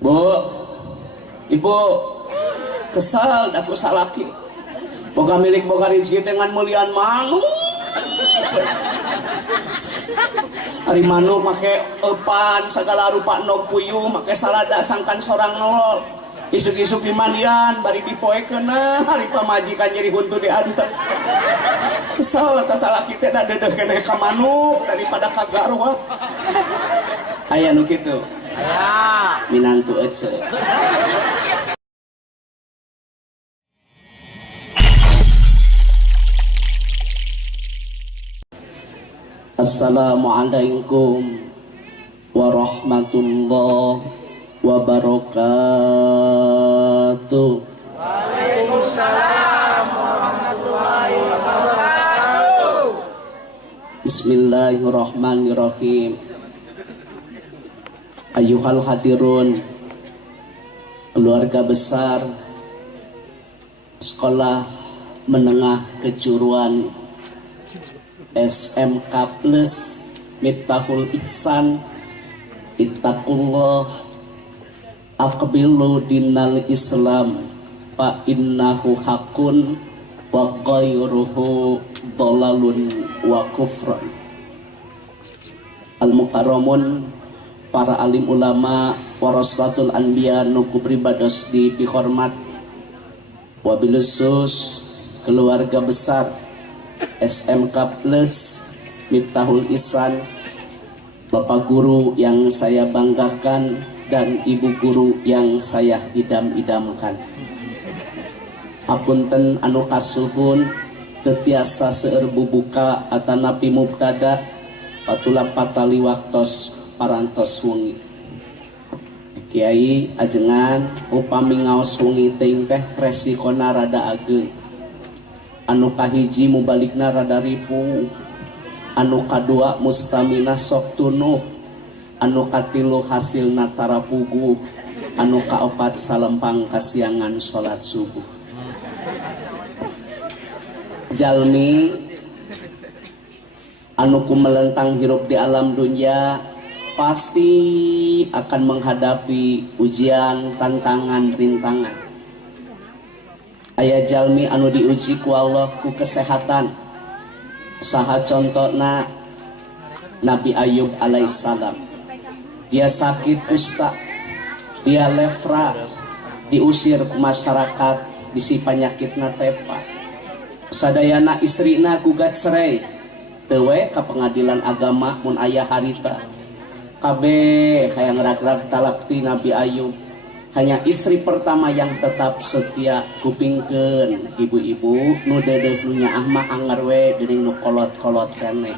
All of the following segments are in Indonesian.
Bu, ibu, kesal aku salaki. Boga milik boga rezeki dengan mulian manuk. Hari manuk make epan segala rupa nog puyuh, make salada sangkan sorang nolol. Isuk-isuk di mandian bari dipoekeun hari pamajikan nyeri huntu diantep. Kesal eta salaki teh da dedeh keneh ka manuk daripada ka garwa. Aya nu kitu. Aya. Minantu ece. Assalamualaikum warahmatullahi wabarakatuh. Waalaikumsalam warahmatullahi wabarakatuh. Bismillahirrahmanirrahim. Ayuhal hadirun, keluarga besar Sekolah Menengah Kejuruan SMK Plus Miftahul Ihsan, ittaqullah aqbilu dinal Islam fa innahu hakun wa ghairuhu dhalalun wa kufran. Al-mukarramun, para alim ulama, warasatul anbiya nu kubribados dihormat, wabil khusus keluarga besar SMK Plus Miftahul Ihsan, Bapak guru yang saya banggakan dan ibu guru yang saya idam-idamkan. Apunten anu kasuhun tetiasa seueur bubuka atanapi mubtada patula patali waktos parantos wengi. Kiai ajengan upami ngaos wengi teuing teh resikona rada ageung. Anu kahiji mubalikna rada ripu, anu kadua mustamina sok tunuh, anu katilu hasilna tara puguh, anu kaopat salempang kasiangan salat subuh. Jalmi anu kumelentang hirup di alam dunia pasti akan menghadapi ujian, tantangan, rintangan. Aya jalmi anu diuji ku Allah ku kesehatan. Saha contona Nabi Ayub alaihissalam. Dia sakit kusta, dia lefra, diusir ke masyarakat, bisi penyakitna tepa. Sadayana istrina gugat cerai, tewe ke pengadilan agama mun aya harita. Kabeh hayang rag-rag talakti Nabi Ayub. Hanya istri pertama yang tetap setia kupingkeun ibu-ibu nu dedeh nu nyaah mah anger we geuning nu kolot-kolot keneh.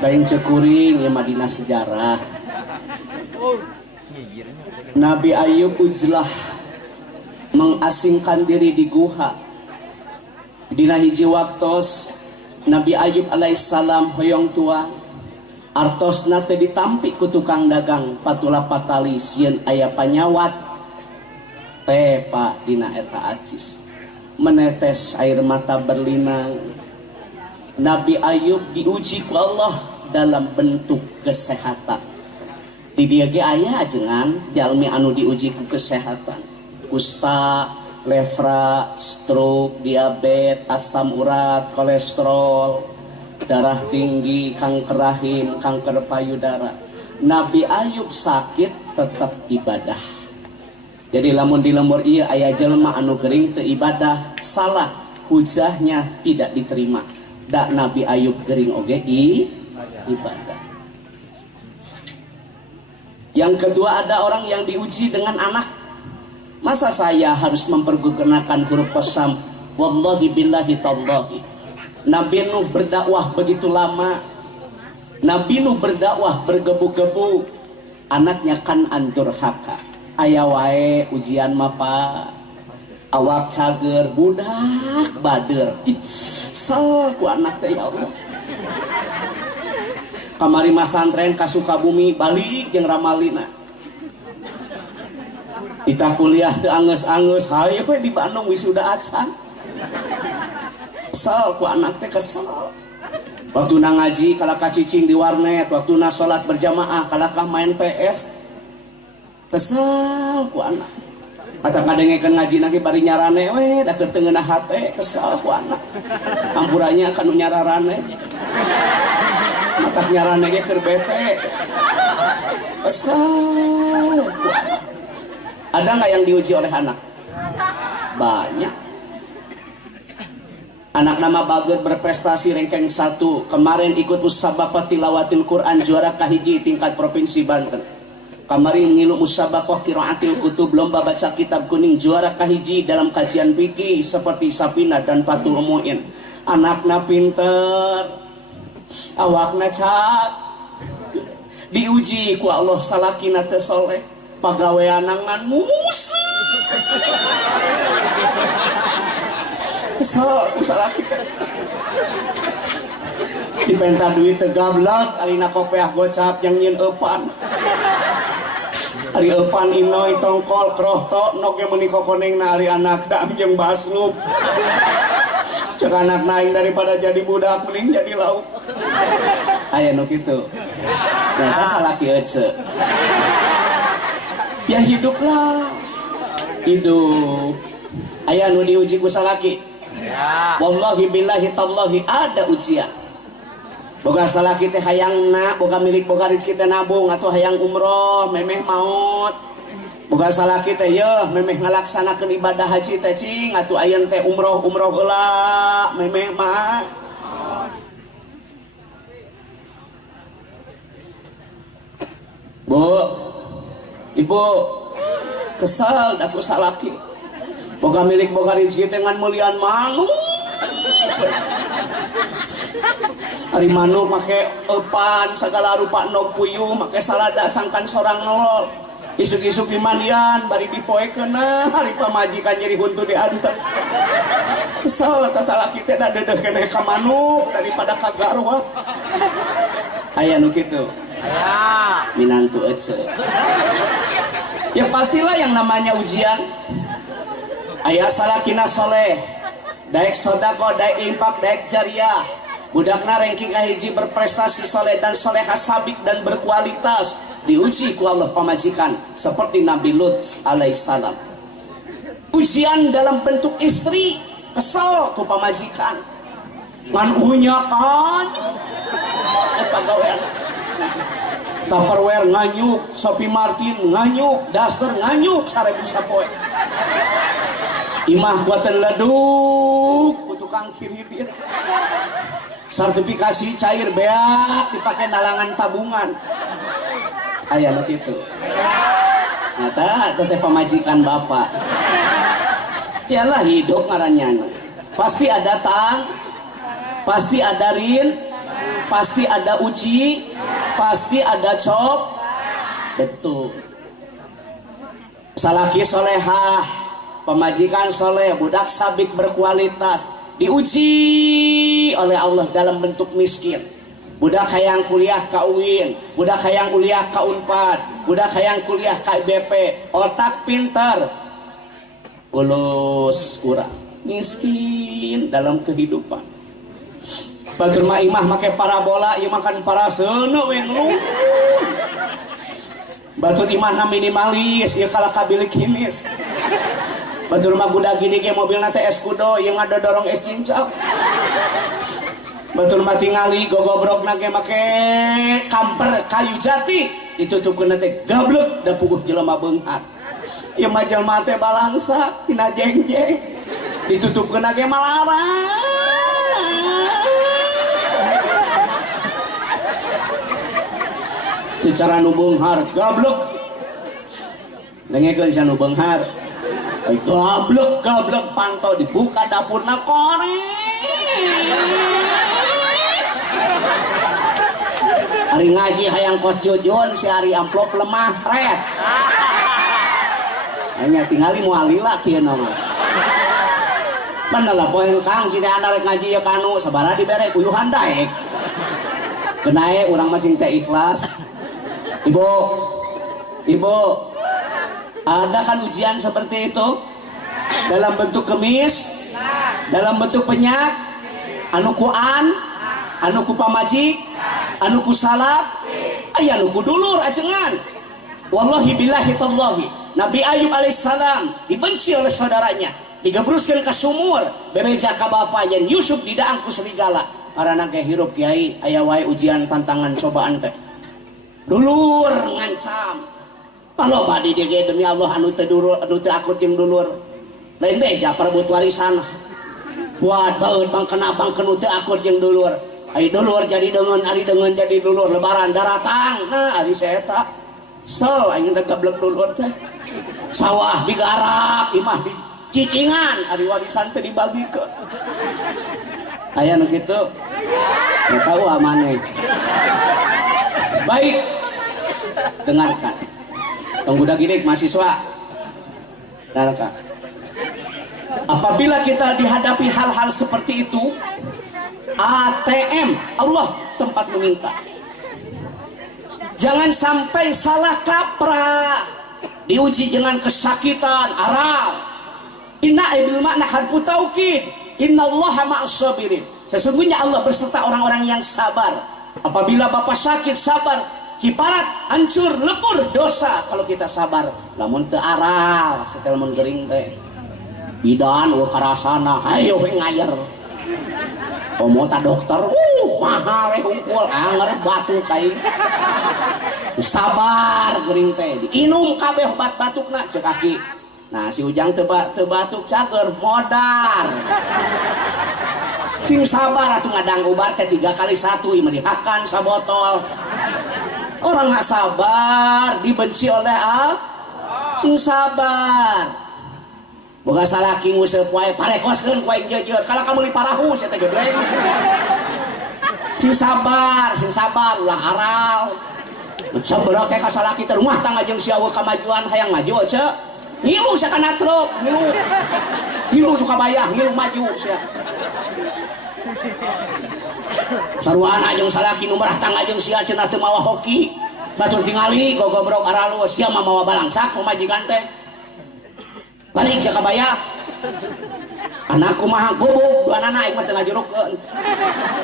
Lain cekuring ieu mah dina sejarah. Nabi Ayub ujlah mengasingkan diri di guha. Dina hiji waktos Nabi Ayub alaihissalam hoyong tua artosna teh ditampi ku tukang dagang patula patali sieun aya panyawat teh pak dina eta acis menetes air mata berlinang. Nabi Ayub diuji ku Allah dalam bentuk kesehatan. Di dieu ge aya ajengan jalmi anu diuji ku kesehatan, kusta, lefra, stroke, diabetes, asam urat, kolesterol, darah tinggi, kanker rahim, kanker payudara. Nabi Ayub sakit tetap ibadah. Jadi lamun di lemur ieu aya jelema anu gering teu ibadah, salah, hujahnya tidak diterima. Da Nabi Ayub gering oge ibadah. Yang kedua ada orang yang diuji dengan anak. Masa saya harus mempergunakan huruf qasam? Wallahi billahi tallahi. Nabi Nuh berdakwah begitu lama. Nabi Nuh berdakwah bergebu-gebu. Anaknya Kan'an durhaka. Aya wae ujian mah Pak. Awak cager budak bader. Sal ku anak teh ya Allah. Kamari masantren ka Sukabumi balik jeung ramalina. Kita kuliah teu angeus-angeus, hayu we di Bandung wisuda acan. Kesel ku anak teh kesel. Waktu na ngaji kalakah cicing di warnet, waktu na salat berjamaah kalakah main PS. kesal ku anak kata ngadengekeun ngaji nagi bari nyarane we da keur teu ngeunah hate kesal ku anak ampurannya anu nyararane matak nyarane ge keur bete kesal ku anak. Ada nggak yang diuji oleh anak? Banyak. Anak nama baget berprestasi ranking 1 kemarin ikut musabaqah tilawatil Quran juara kahiji tingkat provinsi Banten. Kemarin ngilu musabaqah qiraatil kutub lomba baca kitab kuning juara kahiji dalam kajian fikih seperti Sapina dan Fathul Muin. Anakna pinter, awakna cak, diuji ku Allah salakina teu soleh, pagaweana ngan musuh. Kesal usaha kita dipenta duit tegablak arina kopeah gocap yang nyin eupan ari eupan inoy tongkol krohto nok ge meuni kokonengna ari anak da jeung basrup cek anak naing daripada jadi budak mending jadi lauk aya nu kitu ternyata salaki ece ya hiduplah hidup aya nu diuji ku salaki. Wallahi billahi tallahi ada ujian. Boga salah kita hayangna, boga milik boga rezeki teh nabung atau hayang umroh, memeh maut. Boga salah kita yeuh memeh ngalaksanakeun ibadah haji teh cing atuh ayeun teh umroh heula, memeh mah. Bu, ibu kesal aku salaki. Boga milik boga rezeki dengan mulian manuk. Ari manuk make eupan segala rupa nog puyuh make salada sangkan sorang nolol. Isuk-isuk di mandian bari dipoekeun hari pamajikan jadi huntu diantep. Kesal ka salaki teh da deudeuh keneh ka manuk daripada ka garwa. Aya nu kitu. Aya. Minantu ece. Ya pastilah yang namanya ujian. Ayah salakina soleh, daek sodako, daek impak, daek jariah. Budakna ranking kahiji berprestasi soleh dan soleha sabik dan berkualitas. Diuji ku Allah pamajikan seperti Nabi Lut alaihissalam. Ujian dalam bentuk istri, kesal ku pamajikan. Ngan unyak anyu, pagawean. Tupperware nganyuk, Sophie Martin nganyuk, Duster nganyuk, sarebu sapoe. Imah kuatan leduk ku tukang kiridit. Sertifikasi cair beak dipakai nalangan tabungan. Aya nu kitu. Nyata teh pamajikan bapak. Yalah hidup ngarannya. Pasti ada tang, pasti ada rin, pasti ada uji, pasti ada cop. Betul. Salaki solehah, pemajikan soleh, budak sabik berkualitas, diuji oleh Allah dalam bentuk miskin. Budak hayang kuliah ka UIN, budak hayang kuliah ka UNPAD, budak hayang kuliah ka IBP, otak pintar, ulus kurang, miskin dalam kehidupan. Batur mah imah make parabola, ieu makan paraseuna we ngeluh. Batur imah na minimalis, ieu kalah kabilik hinis. Batur mah budak gini ge mobilna teh es kudo, ieu ngadodorong es cincau. Batur mah tingali gogobrokna ge make kamper kayu jati, ditutupkeun teh gablek da puguh jelema beunghar. Ieu mah jelema teh balangsa tina jengjeng, ditutupkeun ge malarang. Cara nu beunghar gablek dengekeun sia nu beunghar gablek pantau dibuka dapurna koreng hari ngaji hayang kos jujun si hari amplop lemah red hanya tingali mualila kieu nama bener lah poin kang cina anda rek ngaji ya kanu sabara dibere kuyuhan daek kenae urang mah cing teh ikhlas. Ibu, ada kan ujian seperti itu dalam bentuk kemis, dalam bentuk penyak, anu kuan, anu ku pamajik, anu ku salap, aya anu ku dulur ajengan. wallahi billahi tallahi Nabi Ayub alaihissalam dibenci oleh saudaranya, digebruskan ke sumur, bebeja ka bapayan Yusuf didaang ku serigala. Karena ke hirup kiai aya wae ujian tantangan cobaan teh. Dulur ngancam. Kalau badi dia demi Allah anu teu dulur anu teu akut jeung dulur. Lain beja perebut warisan. Buat baeud bangkena bangkenu teu akut jeung dulur. Ai dulur jadi dengan ari dengan jadi dulur lebaran daratang. Nah ari saeta. So ayeuna gablek dulur teh. Sawah digarap, imah dicicingan, ari warisan teh dibagikeun. Aya nu kitu? Ya tahu amane. Baik, dengarkan. Pengbudak gidik mahasiswa. Dengarkan. Apabila kita dihadapi hal-hal seperti itu, ATM, Allah tempat meminta. Jangan sampai salah kaprah, diuji dengan kesakitan, aral. Inna ibil makna harfu taukid. Innallaha ma'as sabirin. Sesungguhnya Allah berserta orang-orang yang sabar. Apabila bapak sakit sabar, kiparat hancur lebur dosa kalau kita sabar. Lamun teu aral, setel mun gering teh. Bidan we karasana, hayo we ngayer. Omota dokter, mahal we hungkul, anggar batu kai. Sabar gering teh, diinum kabeh obat batukna cek kaki. Nah si Ujang teu batuk cager modar. Sing sabar atuh ngadang ubar teh 3x1 ieu dihakan sabotol. Orang nggak sabar dibenci oleh Allah. Sing sabar. Boga salaki nguseup wae parekoskeun ku aing jeujeur. Kalau kamu diparahu sia teh geblek. Sing sabar ulah aral. Sabaraha teh ka salaki teh rumah tangga jeung sia kamajuan hayang maju ce. Ngilu sia kana truk, ngilu tuh kabayah, ngilu maju sia. Sarwana jeung salaki nu marah tangga jeung sia cenah teu mawa hoki. Batur tingali gogobrok aralus sia mah mawa balangsak pamajikan teh. Balik sia kabayah. Anakku mah gobok, dua anak aing mah teu ngajurugkeun.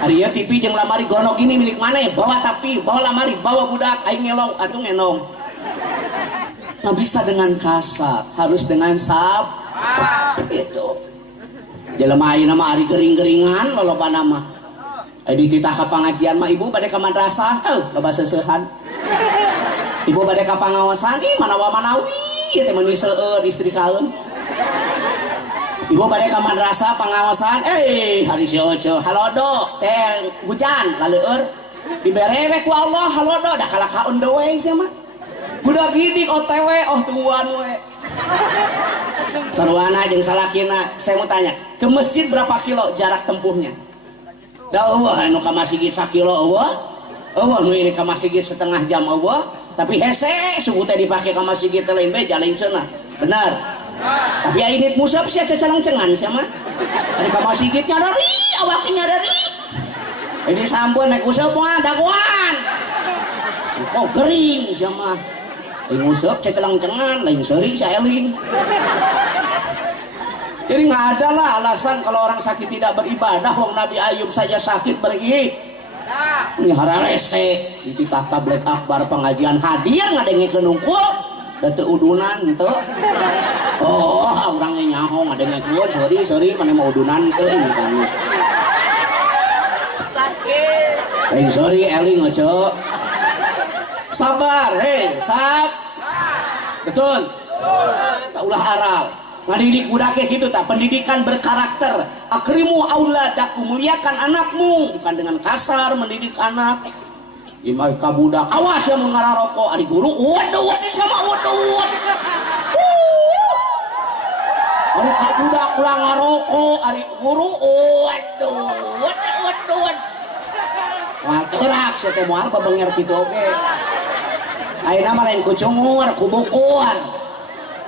Ari ieu TV jeung lamari gonok ini milik maneh? Bawa tapi, bawa lamari, bawa budak aing ngelong atuh ngenong. Nggak bisa dengan kasar, harus dengan sabar. Itu jelema ayeuna mah ari gering-geringan lolobana mah. Di titah ka pangajian mah ibu bade ka madrasah, kabaseuseuhan. Ibu bade ka pangaosan, manawa manawi ieu teh meuni seueur istri kaeun. Ibu bade ka madrasah pangaosan, hari sioco halodo teh hujan laleur diberewe ku Allah halodo da kala kaun dewe sia mah. Budak gidik OTW, tuan we. Sarwana jeung salakina, saya mau tanya, ke masjid berapa kilo jarak tempuhnya? Da eueuh anu ka masjid 1 kilo eueuh. Eueuh nu ini ka masjid setengah jam eueuh, tapi hese suku teh dipake ka masjid teh lain beja lain cenah. Benar. Tapi ainit musab sia cacalang-cengan sia mah. Ari ka masjid nyadari, awak nyadari. Ini sampun naik usap mah daguan. Oh gering sia mah. Lain ngusap cekelang-cengan, lain seri saya eling. Jadi nggak ada lah alasan kalau orang sakit tidak beribadah. Wong Nabi Ayub saja sakit beribadah. Ini hararese di tablet akbar pengajian hadir ngadengikeun unggul, da teu udunan teu. Oh, urang nyaho ngadengikeun seri mana mau udunan teu gitu. Sakit. Lain seri eling ceu. Sabar, betul. Tak ulah aral. Ngadidik budaknya gitu tak. Pendidikan berkarakter. Akrimu auladakum, muliakan anakmu, bukan dengan kasar mendidik anak. Imai ka budak, awas ya mun ngararoko. Ari guru, waduh sama waduh. Ari ka budak ulah ngaroko, ari guru, waduh. Wah gerak saya teh moal babenger kitu oge. Ayeuna mah lain ku cungur, ku bukuan.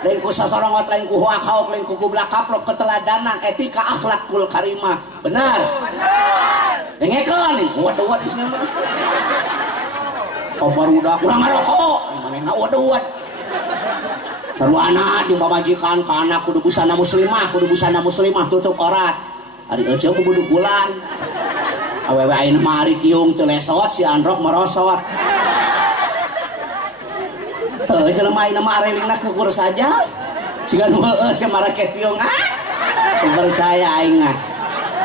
Lain ku sasorongot, lain ku huak-hauk, lain ku gublak kaplok keteladanan, etika akhlakul karimah. Benar? Benar. Dengekeun, waduh di sini mah. Kobar udah kurang ngarokok, manehna waduh. Sarwana jeung pamajikan ka anak kudu busana muslimah tutup aurat. Ari euceuk ku buduk bulan. Awewe ayeuna mah ari kiung teu lesot si androk merosot. Jelema ayeuna mah arelingna keukur saja. Jika nu sama raket tiung percaya aing mah.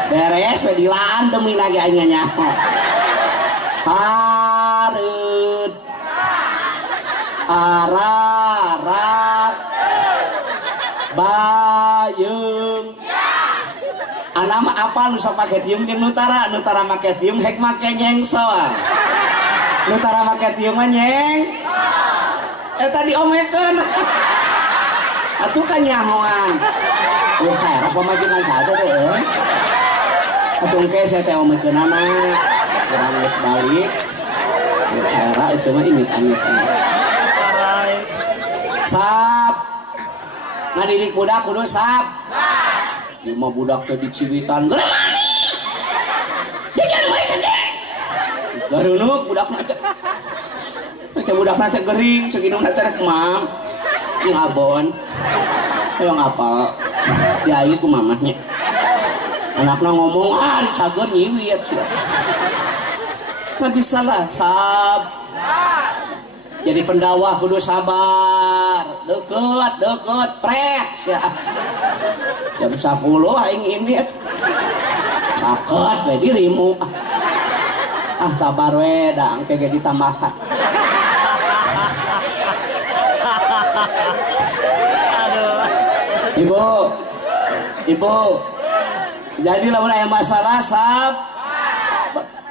Beres we dilaan demi lagi aing nyaho. Hareut. Ararat. Bayeung. Anak mah apal nu sok make tiung jeung nutara make tiung hek make nyengsoa. Nutara make tiung mah nyeng. Tadi omekeun. Atuh kan nyahoan. Kayak apa majikan sada teh. Atuh engke saya teh omekeunana. Urang geus balik. Era cuma imit-imit. Sap. Ngadidik budak kudu sap. Ieu mah budak teh diciwitan. Geremani. Jajan wae saja. Gareunuk budakna teh. Teh budakna teh gering, ceuk indungna teh rek mam. Jeung abon. Hoyong apal. Diait ku mamahnya. Anakna ngomong, cager nyiwit sia. Nah bisa lah, sab. Jadi pendakwah kudu sabar. Deket, pret sia. Jam 10 aing imit. Saket we dirimu. Sabar we da engke ge ditambahkan. Ibu, jadi lamun aya masalah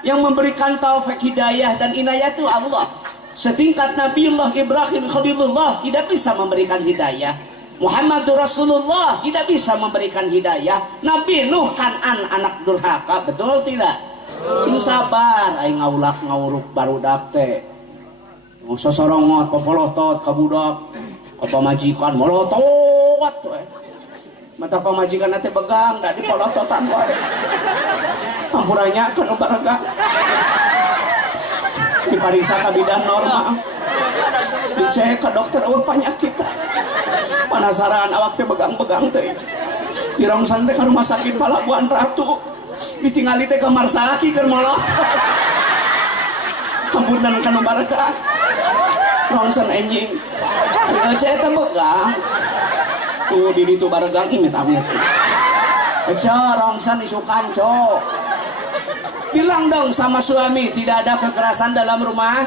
yang memberikan taufik hidayah dan inayah itu Allah. Setingkat Nabiullah Ibrahim Khalilullah tidak bisa memberikan hidayah. Muhammadur Rasulullah tidak bisa memberikan hidayah. Nabi Nuh Kan'an anak durhaka, betul tidak? Sing sabar, aing ngaulak ngauruk barudak teh. Sosorongot popolotot ka budak, ka pamajikan molotot we. Mata pamajikan teh begang da dipolototan wae. Hampuranya kana baraga. Dipariksa ka bidan normal. Dicek ka dokter eueuh penyakit. Penasaran awak teh begang-begang teh. Dirongsan teh ka rumah sakit Palabuhan Ratu. Ditingali teh kamar salaki keur molot. Ampunan kana baraga. Rongsan enjing. Cek teh begang. Tuh di ditu baregang imit-amit. Rongsan isukan cok. Bilang dong sama suami tidak ada kekerasan dalam rumah.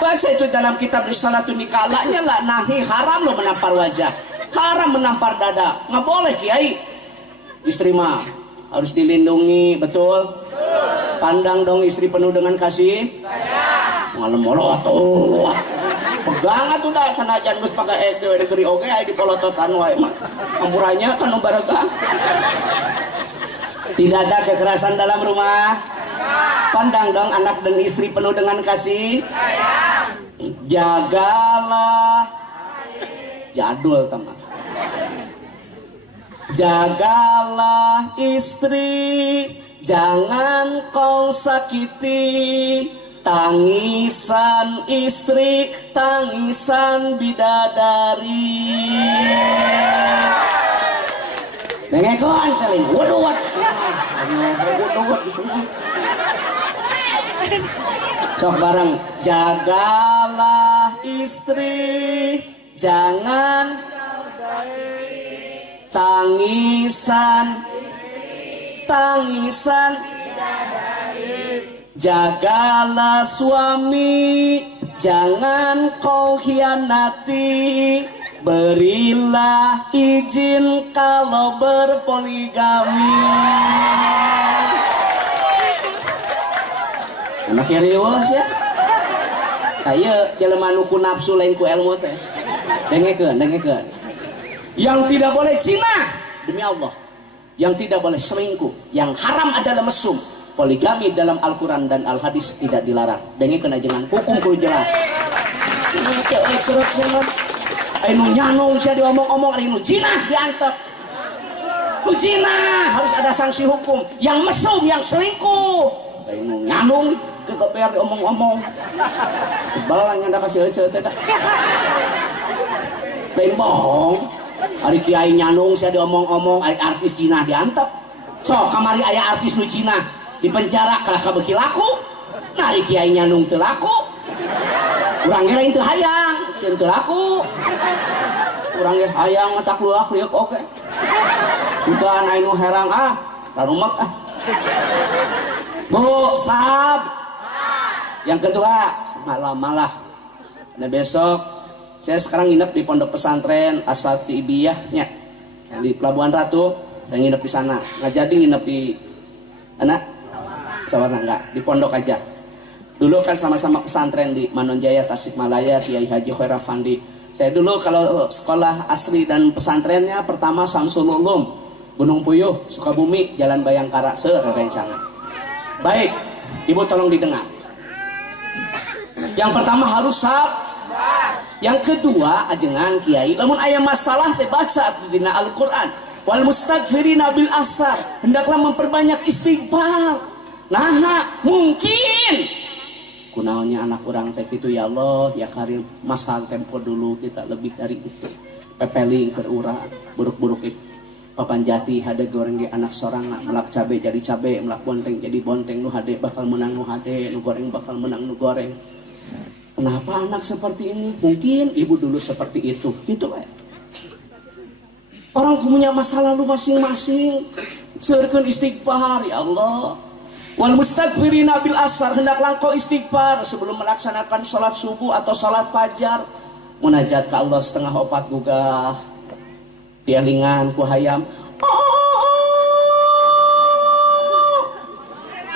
Baca itu dalam kitab Risalatun Nikalanya lah nahi haram lo menampar wajah, haram menampar dada, nggak boleh kiai. Istri mah harus dilindungi, betul. Pandang dong istri penuh dengan kasih. Ngalem molotot. Pegang atuh da sanajan geus pake negeri oge aya dipolototan wae mah. Ampurannya kan nu baregang. Tidak ada kekerasan dalam rumah. Pandang dong anak dan istri penuh dengan kasih. Jagalah. Jadul teman. Jagalah istri, jangan kau sakiti. Tangisan istri, tangisan bidadari. Nengekon sekali, waduh. Sok bareng, jagalah istri, jangan tangisan, tangisan. Jagalah suami, jangan kau khianati. Berilah izin kalau berpoligami. Anak yang riwas ya. Ayo jelema nu ku nafsu lain ku ilmu teh. Dengekeun. Yang tidak boleh zina demi Allah. Yang tidak boleh selingkuh. Yang haram adalah mesum. Poligami dalam Al-Quran dan Al-Hadis tidak dilarang. Dengekeun ajengan hukum kudu jelas. Surat. Ainu nyanung sia diomong-omong, ainu zina diantep. Nu zina harus ada sanksi hukum. Yang mesum, yang selingkuh. Ainu nyanung kegeber diomong-omong. Sebal nya da kasih eueuh teh. Lain bohong. Ari kiai nyanung sia diomong-omong, ari artis zina diantep. Sok kamari aya artis nu zina di penjara kalah kabeuki laku. Nah ari kiai nyanung teu laku. Urang ge lain teu hayang. sieun teu laku. Urang ge hayang matak luak liuk oge. Sudah anu herang rarumek Bu, sab. Yang kedua, malam malah. Nah besok saya sekarang nginep di pondok pesantren Asati Ibiyah nya. Yang di Pelabuhan Ratu, saya nginep di sana. Nggak jadi nginep di Sawarna enggak, di pondok aja. Dulu kan sama-sama pesantren di Manonjaya, Tasikmalaya, Kiai Haji Khairafandi. Saya dulu kalau sekolah asli dan pesantrennya pertama Samsul Ulum, Gunung Puyuh, Sukabumi, Jalan Bayangkara, serencangan. Baik, Ibu tolong didengar. Yang pertama harus sabar. Yang kedua, ajengan Kiai, lamun aya masalah teh baca dina Al-Qur'an. Wal mustaghfirina bil asar, hendaklah memperbanyak istighfar. Nah, mungkin kunaonnya anak orang teh kitu ya Allah, ya Karim, masa tempo dulu kita lebih dari itu. Pepeling keur urang, buruk-buruk itu. Papan jati hade goreng ge anak sorangan, melak cabe jadi cabe, melak bonteng jadi bonteng, nu hade bakal menang nu hade, nu goreng bakal menang nu goreng. Kenapa anak seperti ini? Mungkin ibu dulu seperti itu. Gitu ya. Orang punya masa lalu masing-masing. Seureun istighfar ya Allah. Wal mustaghfirina bil asar, hendaklah engkau istighfar sebelum melaksanakan sholat subuh atau sholat fajar. Munajat ke Allah 3:30 gugah. Dialingan ku hayam.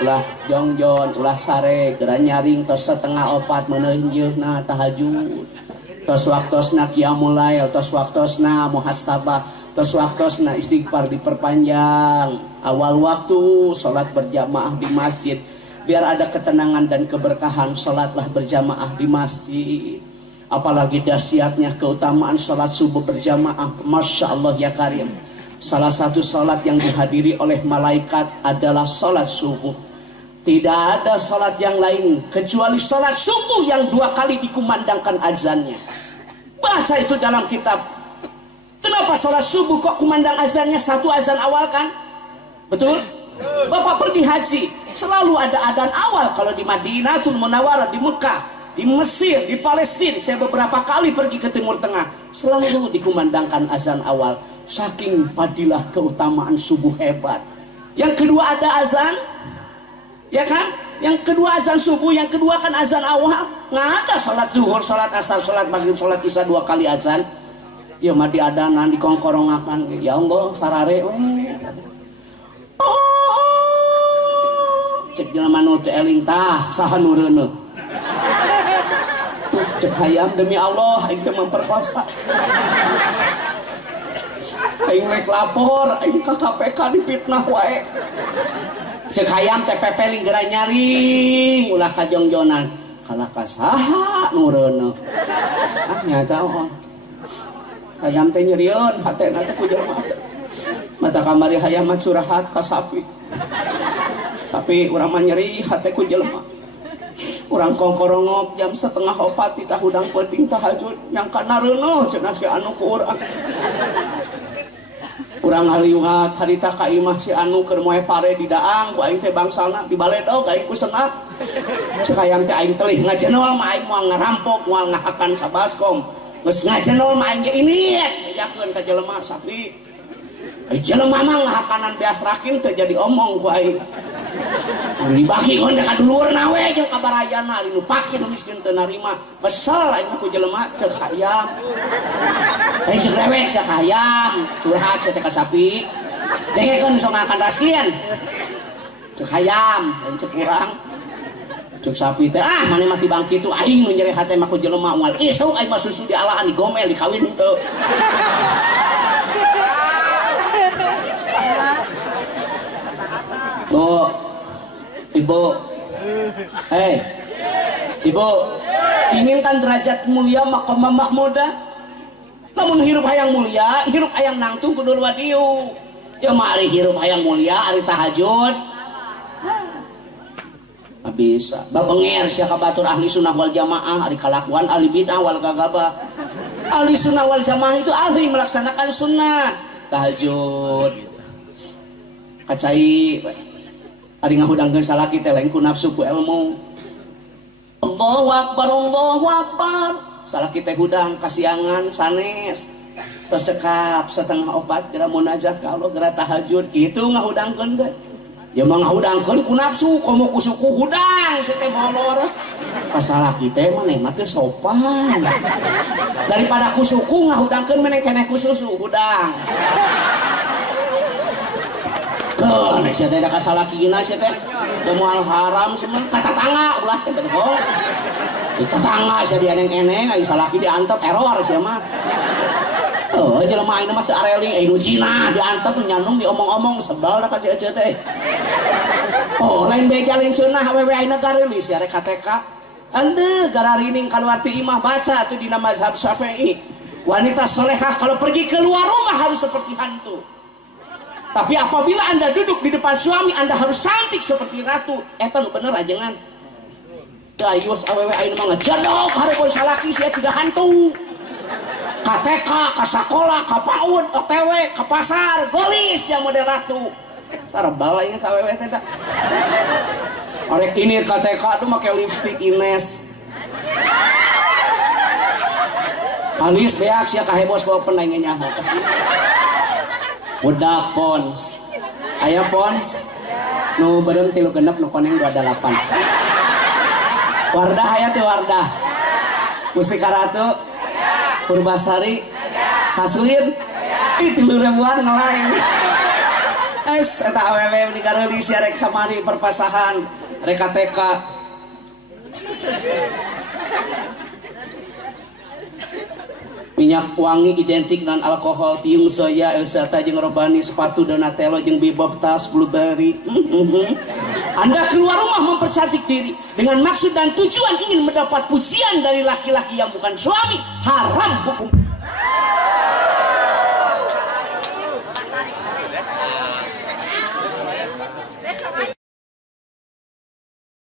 Ulah jongjon, ulah sare, geran nyaring tos 3:30 meunjeunna tahajud. Tos waktosna qiyamul lail, tos waktosna muhasabah, tos waktosna istighfar diperpanjang. Awal waktu sholat berjamaah di masjid, biar ada ketenangan dan keberkahan. Sholatlah berjamaah di masjid. Apalagi dahsyatnya keutamaan sholat subuh berjamaah. Masya Allah ya Karim. Salah satu sholat yang dihadiri oleh malaikat adalah sholat subuh. Tidak ada sholat yang lain kecuali sholat subuh yang 2 kali dikumandangkan azannya. Baca itu dalam kitab. Kenapa sholat subuh kok kumandang azannya? 1 azan awal kan? Betul? Bapak pergi haji, selalu ada adzan awal. Kalau di Madinatul Munawwarah, di Mekah, di Mesir, di Palestina, saya beberapa kali pergi ke Timur Tengah, selalu dikumandangkan azan awal. Saking padilah keutamaan subuh hebat. Yang kedua ada azan, ya kan? Yang kedua azan subuh, yang kedua kan azan awal. Nggak ada sholat zuhur, sholat asar, sholat maghrib, sholat isya 2 kali azan. Ya mah diadanan, dikongkorongakan. Ya Allah, sarare cek jelema nu teu eling tah saha nu reuneuh. Cek hayam demi Allah aing teu memperkosa. Aing rek lapor, aing ka KPK dipitnah wae. Cek hayam teh pepeling geura nyaring ulah kajongjonan. Kalah ka saha nu reuneuh. Nyata hayam teh nyerieun hatena teh ku jelema teh. Mata kamari hayam mah curhat ka sapi. Sapi urang mah nyeri hate ku jelema. Urang kongkorongok jam 3:30 di tahudang penting tahajud nyangka reuneuh cenah si anu ku urang. Urang ngaliwat harita ka imah si anu keur moe pare di daang ku aing teh bangsalna di baledog aing ku senat. Cek hayam teh aing telih ngajenol mah aing moal ngarampok moal ngahakan sabaskom. Geus ngajenol mah aing ge iniet bejakeun ka jelema sapi. Jelema mah ngahakanan beas rakim teh jadi omong ku aing. Dibagi kon ka duluurna we jeung kabarayana ari nu pake nu miskin teu narima. Kesel aing ku jelema cek hayam. Aing cek rewek cek hayam, curhat teh ka sapi. Dengekeun sok ngakan raskin. Cek hayam, dan cek urang. Cek sapi teh mane mah tibang kitu aing nu nyeri hate mah ku jelema moal isuk aing mah susu dialaan digomel dikawin teu. Bu, ibu, ibu, inginkan derajat mulia maqamah mahmudah. Namun hirup hayang mulia, hirup hayang nangtung kudu wadiu. Ya mari hirup hayang mulia, ari tahajud. Nggak bisa. Babenger sia kabatur ahli sunnah wal jamaah, ari kalakuan ahli bid'ah wal gagabah. Ahli sunnah wal jamaah itu ahli melaksanakan sunnah. Tahajud. Kacai ari ngahudangkeun salaki teh lain ku nafsu ku ilmu. Allahu akbar, Allahu akbar. salah kita hudang kasiangan sanes terus cekap setengah obat geura munajat ka Allah geura tahajud kitu ngahudangkeun teh ya mah ngahudangkeun ku nafsu komo ku suku hudang si teh molor pasalah kita maneh mah teu sopan daripada ku suku ngahudangkeun meneh keneh ku susu hudang tuh nek sia teh da kasalakina sia teh da moal haram semua kata tangga ulah teh betul tetangga sia dia eneng-eneng aya salaki diantep error sia mah jelema ayeuna mah teu areling nu Cina diantep nyandung diomong-omong sebal da ka ceu-ceu teh lain beja lain ceunah awewe ayeuna garelis ya rek KTK ande gararining kaluar ti imah baca teh dina mazhab Syafi'i wanita solehah kalau pergi keluar rumah harus seperti hantu tapi apabila anda duduk di depan suami anda harus cantik seperti ratu eta nu bener ajengan ayus awewe ayeuna mah ngejadok hareupeun salaki sia tidak hantu KTK, ka sakola, ka PAUD, OTW, ka pasar, golis yang model ratu. Sarabala ini KWW teh da. Orek ini KTK aduh make lipstick Ines. Alis beak sia ka hebos ku open lain nyaho. Budak Pons. Aya Pons. Nu beureum 3 genep nu koneng 28. Wardah aya teh Wardah. Mustika Ratu. Purbasari Haslin itu 3.000 ngelain eta awewe di gareuli sia rek kamari perpasahan rek KTK minyak wangi identik dengan alkohol tiung soya Elsata jeung Robani sepatu Donatello jeung Bebop tas Blueberry Anda keluar rumah mempercantik diri dengan maksud dan tujuan ingin mendapat pujian dari laki-laki yang bukan suami haram hukum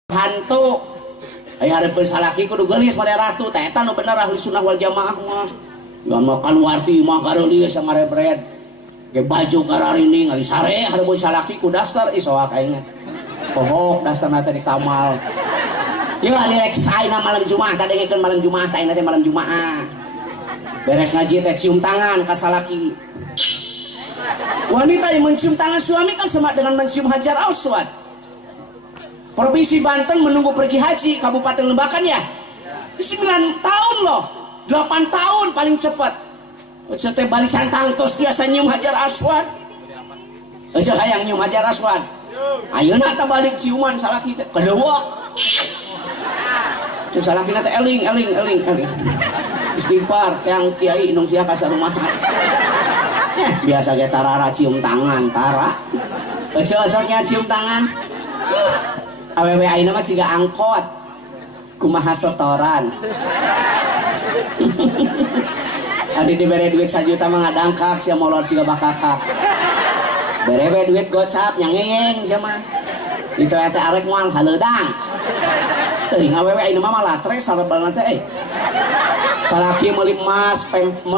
hantu aya hareupeun salaki kudu geulis made ratu teh eta nu bener ahli sunnah wal jamaah mah yang mau keluar ti mah gareuli sama rebred ge baju gararining ari sare hareupeun salaki ku daster isoak aing pohok daster teh di kamal ieu ali rek saena malam Jumat kadengkeun malam Jumat ayeuna teh malam Jumaah beres ngaji teh cium tangan ka salaki wanita yang mencium tangan suami kan sama dengan mencium hajar aswad. Provinsi Banten menunggu pergi haji Kabupaten Lebakan ya 9 tahun loh 8 tahun paling cepat aja teh balik cantang tos biasa nyium hajar aswad aja hayang nyium hajar aswad ayeuna teh balik ciuman salaki teh kedua jeung salaki teh eling istighfar yang kiai indung sia ka sarumahan biasa ge tarara cium tangan tara aja asoknya cium tangan awewe ayeuna mah ciga angkot kumaha setoran adi dibere duit 1 juta mah ngadangkak sia molor siga bakakak bere duit gocap nyangeyeng sia mah itu eta arek moal haleudang teuing awewe ayeuna mah latre sarebalna teh salaki meuli emas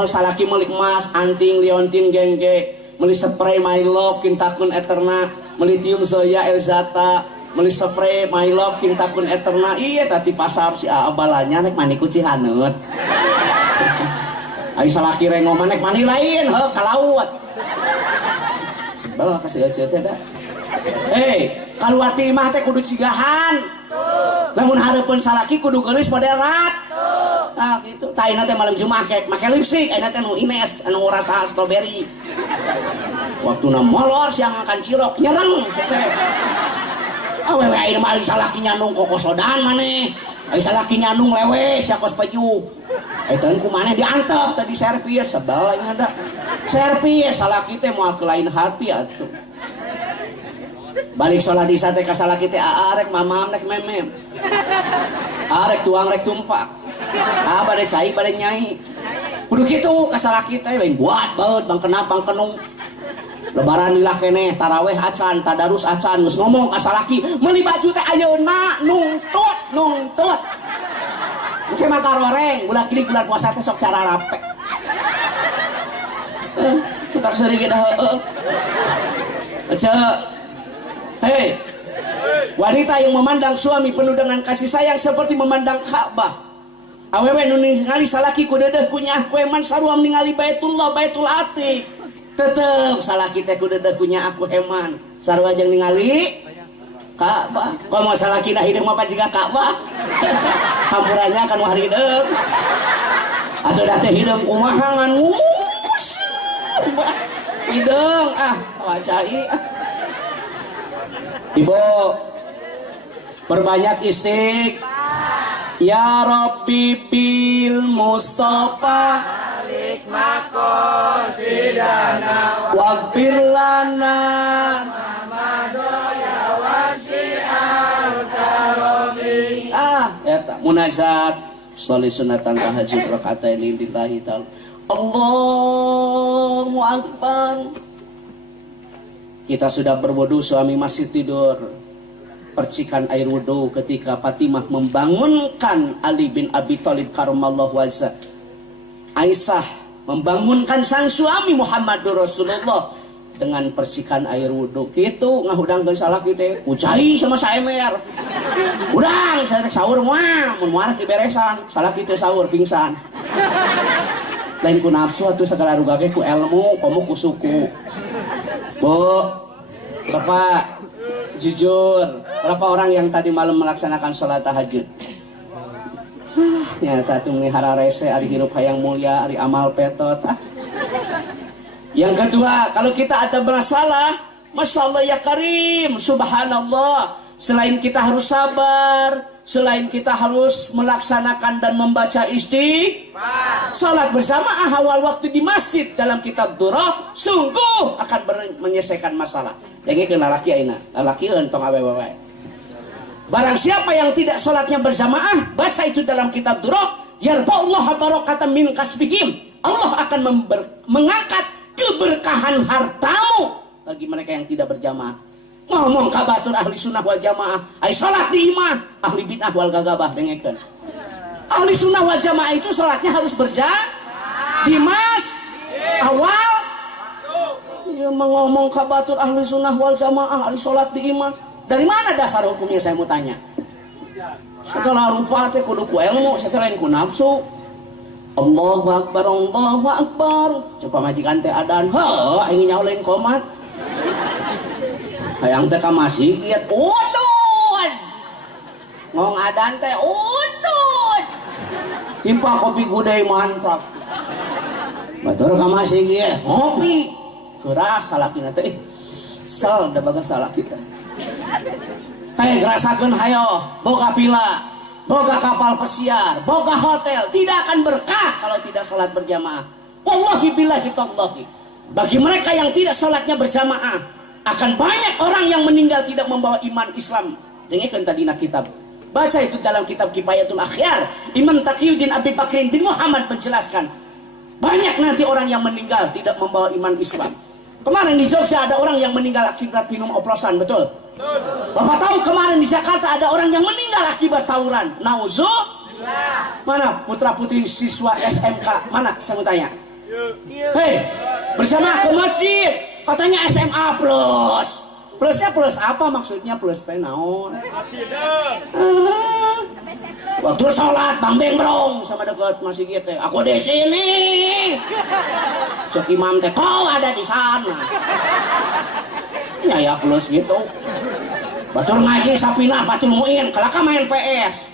salaki meuli emas anting liontin gengge meuli spray my love kintakun eterna meuli tiung soya Elzata meuli spray my love kintakun eterna iya tadi pasar si abalanya nek mani ku Cihaneut ai salaki rengo manek mani lain heuh ka laut sebel kasih aja teh da kaluar ti imah teh kudu cigahan lamun hareupeun salaki kudu geulis moderat tah kitu tah ayeuna teh malam Jumat make lipstik ayeuna teh nu Ines anu rasa strawberry waktuna molor siang akan cilok nyereng teh awewe ayeuna mah ari salaki nyandung kokosodan maneh ari salaki nyandung lewe sia kos peju eta ku maneh diantep tadi servis sebal aing ada servis salaki teh moal ke lain hati atuh balik salat isya teh ka salaki teh arek mamam nek memem arek tuang rek tumpak bade cai bade nyai kudu kitu ka salaki teh lain buat baeud bangkenap bangkenung lebaran lilah keneh taraweh acan tadarus acan geus ngomong ka salaki meuli baju teh ayeuna nungtut engke mah karoreng bulan gini bulan puasa teh sok cara rape utak seuring kita heueuh aja wanita yang memandang suami penuh dengan kasih sayang seperti memandang Ka'bah Awewe nu ningali salaki ku dedeh ku nyaah ku Heman sarua ningali Baitullah Baitul Atiq. Tetep salaki teh ku dedeh ku nyaah ku Heman sarua jeung ningali Ka'bah. Komo salaki dah hideung mah pajika Ka'bah. Hampurannya kan wah hideung. Atuh da teh hideung kumaha ngan ngus. Hideung wacai Ibu perbanyak Ya Rabbi bil Mustafa Malik makosidana waghfir lana Mamadoya wasi'al karomi. Eta munajat sholli sunatan tahajud rakaatain lillahi ta'ala. Allahu Akbar. Kita sudah berwudu, suami masih tidur. Percikan air wudu ketika Fatimah membangunkan Ali bin Abi Thalib karramallahu wajhah. Aisyah membangunkan sang suami Muhammadur Rasulullah dengan percikan air wudu. Kitu ngahudangkeun salaki teh ucai sama saemer. Udang saya rek sahur moal, mun moal diberesan, salaki teh sahur pingsan. Lain ku nafsu atuh sagala ruga ge ku ilmu, komo ku suku. Bu, Bapak jujur, berapa orang yang tadi malam melaksanakan sholat tahajud? Nyata tuh melihara rese, ari hirup hayang mulia, ari amal petot. Yang kedua, kalau kita ada masalah, Masya Allah ya Karim, Subhanallah. Selain kita harus sabar, selain kita harus melaksanakan dan membaca istighfar, salat berjamaah awal waktu di masjid dalam kitab Durrah sungguh akan menyelesaikan masalah. Jadi ke lalaki aina, lalaki entong awe-awe. Barang siapa yang tidak salatnya berjamaah, baca itu dalam kitab Durrah, yarfa'ullah barakatan min kasbihim. Allah akan mengangkat keberkahan hartamu bagi mereka yang tidak berjamaah. Ngomong kabatur ahli sunnah wal jamaah ay salat di imah, ahli bid'ah wal gagabah dengekeun. Ahli sunnah wal jamaah itu salatnya harus berjamaah di awal. Ya ngomong kabatur ahli sunnah wal jamaah ahli salat di imah. Dari mana dasar hukumnya saya mau tanya? Segala rupa teh kudu ku ilmu, sekalian ku nafsu. Allahu akbar, Allahu akbar. Coba majikan teh adan, heuh ingin nyaulain komat. Hayang teh ka masjid udud. Ngong adan teh udud. Timpa kopi gudai mantap. Batur ka masjid ngopi. Keras salakina teh. Sal da bagas salak kita. Teh rasakeun hayo, boga pila, boga kapal pesiar, boga hotel, tidak akan berkah kalau tidak salat berjamaah. Wallahi billahi tallahi. Bagi mereka yang tidak salatnya berjamaah, akan banyak orang yang meninggal tidak membawa iman Islam. Dengarkan tadi nak kitab. Baca itu dalam kitab Kifayatul Akhyar. Imam Taqiyuddin Abi Bakrin bin Muhammad menjelaskan. Banyak nanti orang yang meninggal tidak membawa iman Islam. Kemarin di Jogja ada orang yang meninggal akibat minum oplosan, betul? Bapak tahu kemarin di Jakarta ada orang yang meninggal akibat tawuran. Nauzubillah. Mana putra-putri siswa SMK? Mana saya mau tanya? Hei, bersama ke masjid. Katanya SMA plus. Plusnya plus apa maksudnya? Plus teh naon? Waktu sholat Bang Bembrong sama dekat masjid teh. Aku di sini. Cek imam teh kau ada di sana. Ya plus gitu. Batur ngaji sapina batur muin. Kelaka main PS.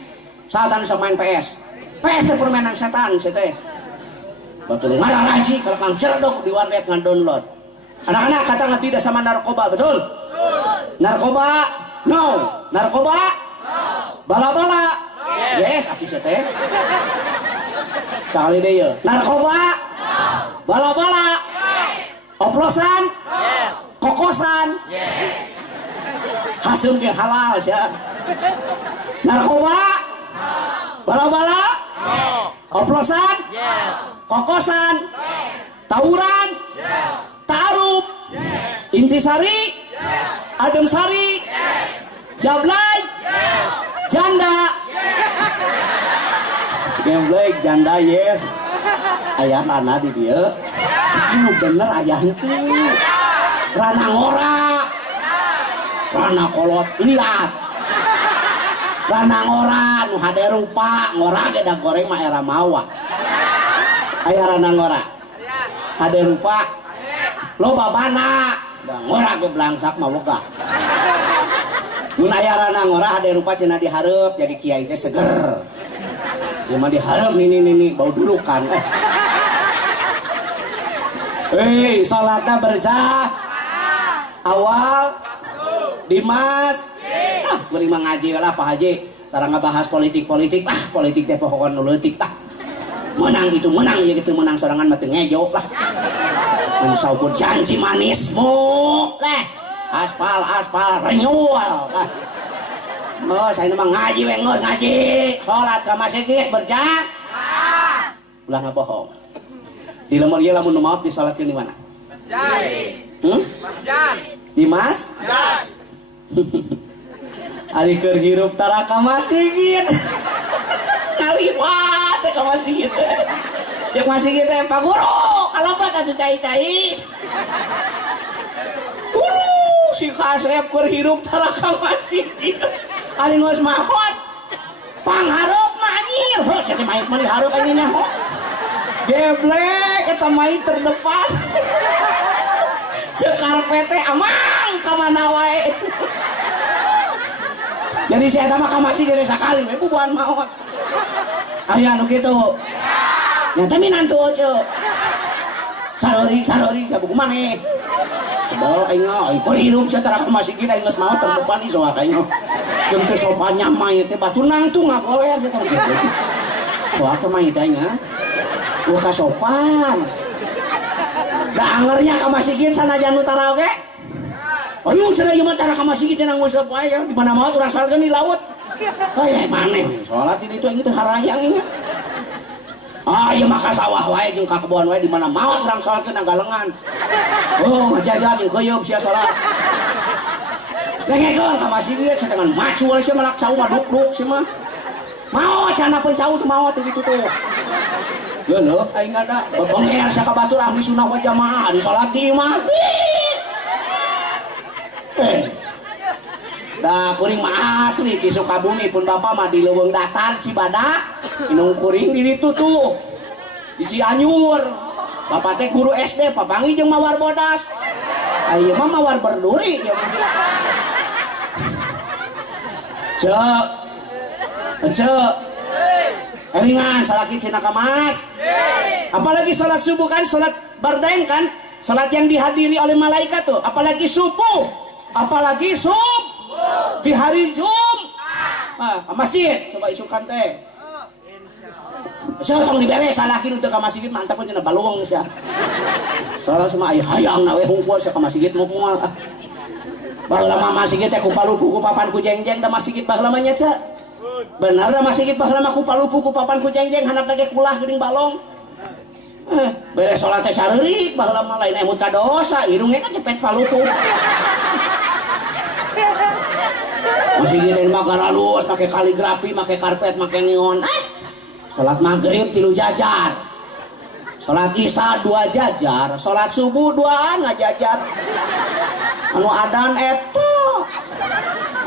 Satan bisa main PS. PS teh permainan setan teh. Batur ngarang ngaji kalau kang cerdok di warnet ngan-download. Anak-anak kata nggak tidak sama narkoba, betul? Narkoba? No. Narkoba? No. Bala-bala? Yes, atuh teh. Sekali deh ya. Narkoba? No. Bala-bala? Yes. Oplosan? Yes. Kokosan? Yes. Hasil yang halal ya. Narkoba? No. Bala-bala? No. Oplosan? Yes. Kokosan? Yes. Tawuran? Yes. Ta'aruf, yes. Intisari, yes. Adem Sari, yes. Jablay, yes. Janda, yes. Jablay, janda, yes. Ayah Rana di dia, ini bener ayah itu. Rana ngora, Rana kolot lihat. Ranang ora nu hade rupa ngora ge da goreng mah era mawa. Aya ranang ora. Hade rupa. Loba bana. Da ngora ge blangsak mah boga. Mun aya ranang ora hade rupa cenah dihareup jadi kiai teh seger. Ieu mah dihareup nini bau dudukan. Salatna bersah. Awal Dimas beri ngaji lah Pak Haji tara ngabahas politik politik teh pokoknya leutik tah menang gitu menang ya gitu menang sorangan mah teu ngejo lah mun saukur janji manismu leh aspal renewal lah saya mah ngaji we geus ngaji salat ka masjid berjamaah ulah ngabohong di lemur ieu lamun nu maot disalatkeun di mana Dimas? Ari keur hirup tara ka masjid. Ngaliwat ka masjid. Cek masjid teh Pak Guru, kalobat atuh cai-cai. Si Kasep keur hirup tara ka masjid. Ari geus mahot. Panghareup mah anjir. Heuh, sia teh maik mah dihareup anjir nya. Geblek eta maik terdepan. Cek karpete amang kamana wae. Jadi saya sama ka masjid teh sakali we bubuhan maot. Aya anu kitu. Nya teh minantu ceu. Sarori sabuku maneh. Sebal aing mah keur hirup satara ka masjid aing geus maot terdepan ieu soal aing. Jeung teu sopan nyamai teh batunang tuh ngagoler satara kitu. Soal teh mah aing ulah ka sopan. Da angernya ka masjid sanajan nu tara oge. Ayo cenah ieu mah tara ka masjid cenah nguseup wae ya di mana-mana urang salatkeun di laut. Aya maneh salat di ditu aing teh harayang nya. Ieu mah ka sawah wae jeung ka kebon wae di mana maot urang salatkeun anggalengan. Oh ngajajan jeung keuyeub sia salat. Dengekeun ka masjid cenah macul sia malak cau mah duk-duk sia mah. Maot cenah pun cau teu maot kitu tuh. Geuleuh aing ada bebenger sa ka batur ahli sunnah wal jamaah di salat di imah. Da kuring mah asli di Sukabumi pun bapak mah di Leuweung Datar Cibadak. Inung kuring di ditu tuh. Di Cianjur. Bapak teh guru SD papangi jeung mawar bodas. Ieu mah mawar berduri ieu mah. Cek. Elingan salaki cina kamas. Apalagi salat subuh kan, salat bardain kan, salat yang dihadiri oleh malaikat tuh. Apalagi subuh, apalagi di hari masjid. Coba isukan teh. Saya tong dibere salaki untuk ke masjid mantap pun cenah baluung sia. Salah semua aya hayang na we hungkul sia ka masjid moal. Baheula mah masjid teh ku palupu ku papan ku jengjeng da masjid baheula mah nya ca. Benar dah masjid baheula mah ku palupu ku papan ku jengjeng handap ge kulah geuning balong. Beres salat teh sareurik baheula mah lain emut ka dosa, irungnya kan cepet palupu. Masjid teh mah halus, make kaligrafi, make karpet, make neon. Salat maghrib 3 jajar. Salat isya 2 jajar, salat subuh 2 ngajajar. Anu adan eta.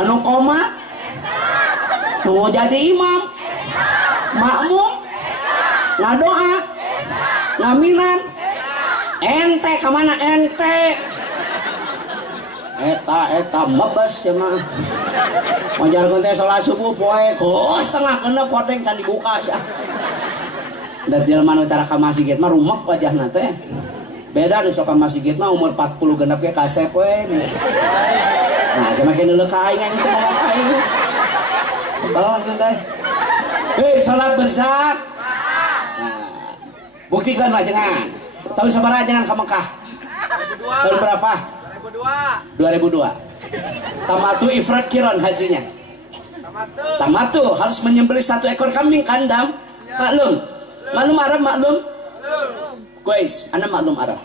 Anu qomat nu jadi imam, makmum, ngadoa, ngaminan, ente kemana ente? Eta mebes ya mah. Wajar teh salat subuh poe kos tengah genep podeng can dibuka sia. Da jelema nu tara ka masjid mah rumek wajahna teh. Beda nu sok ka masjid mah umur 40 genep ge kasep we. Nah, semakin dulu ka aing itu ngomong aing. Sebal gitu teh. Salat bersah. Nah, buktikan wajangan. Tahun sabaraha jangan ka Mekah? 2002. Tahun berapa? 2002. Tamatu ifrat kiron hajinya. Tamatu harus menyembelih 1 ekor kambing kandang. Maklum. Maklum Arab maklum. Guys, ana maklum Arab.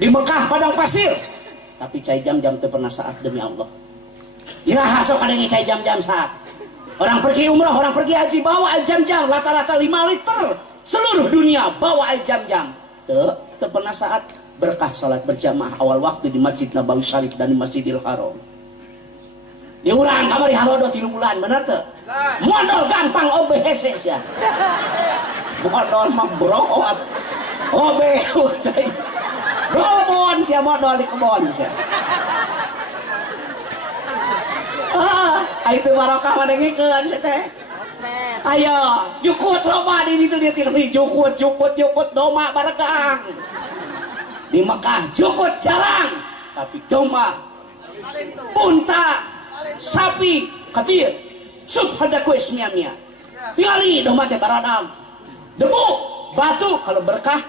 Di Mekah padang pasir. Tapi cai jam-jam teu pernah saat demi Allah. Iraha sok ada cai jam-jam saat. Orang pergi umrah, orang pergi haji bawa air jam-jam rata-rata 5 liter. Seluruh dunia bawa air jam-jam. Teu pernah saat berkah salat berjamaah awal waktu di Masjid Nabawi Syarif dan di Masjidil Haram. Di urang kamari halodo 3 bulan bener teu? Modal gampang OBS ya. Modal mah broot. OBS cai. Robon sia modal di kebon sia. Itu barokah mah dengikeun sia teh. Ayo, jukut loba di ditu dia tinggali jukut doma baregang. Di Mekah jukut jarang, tapi doma, unta, sapi, kabir, subhanaku ismiyamia. Tinggali doma teh baradang. Debu, batu kalau berkah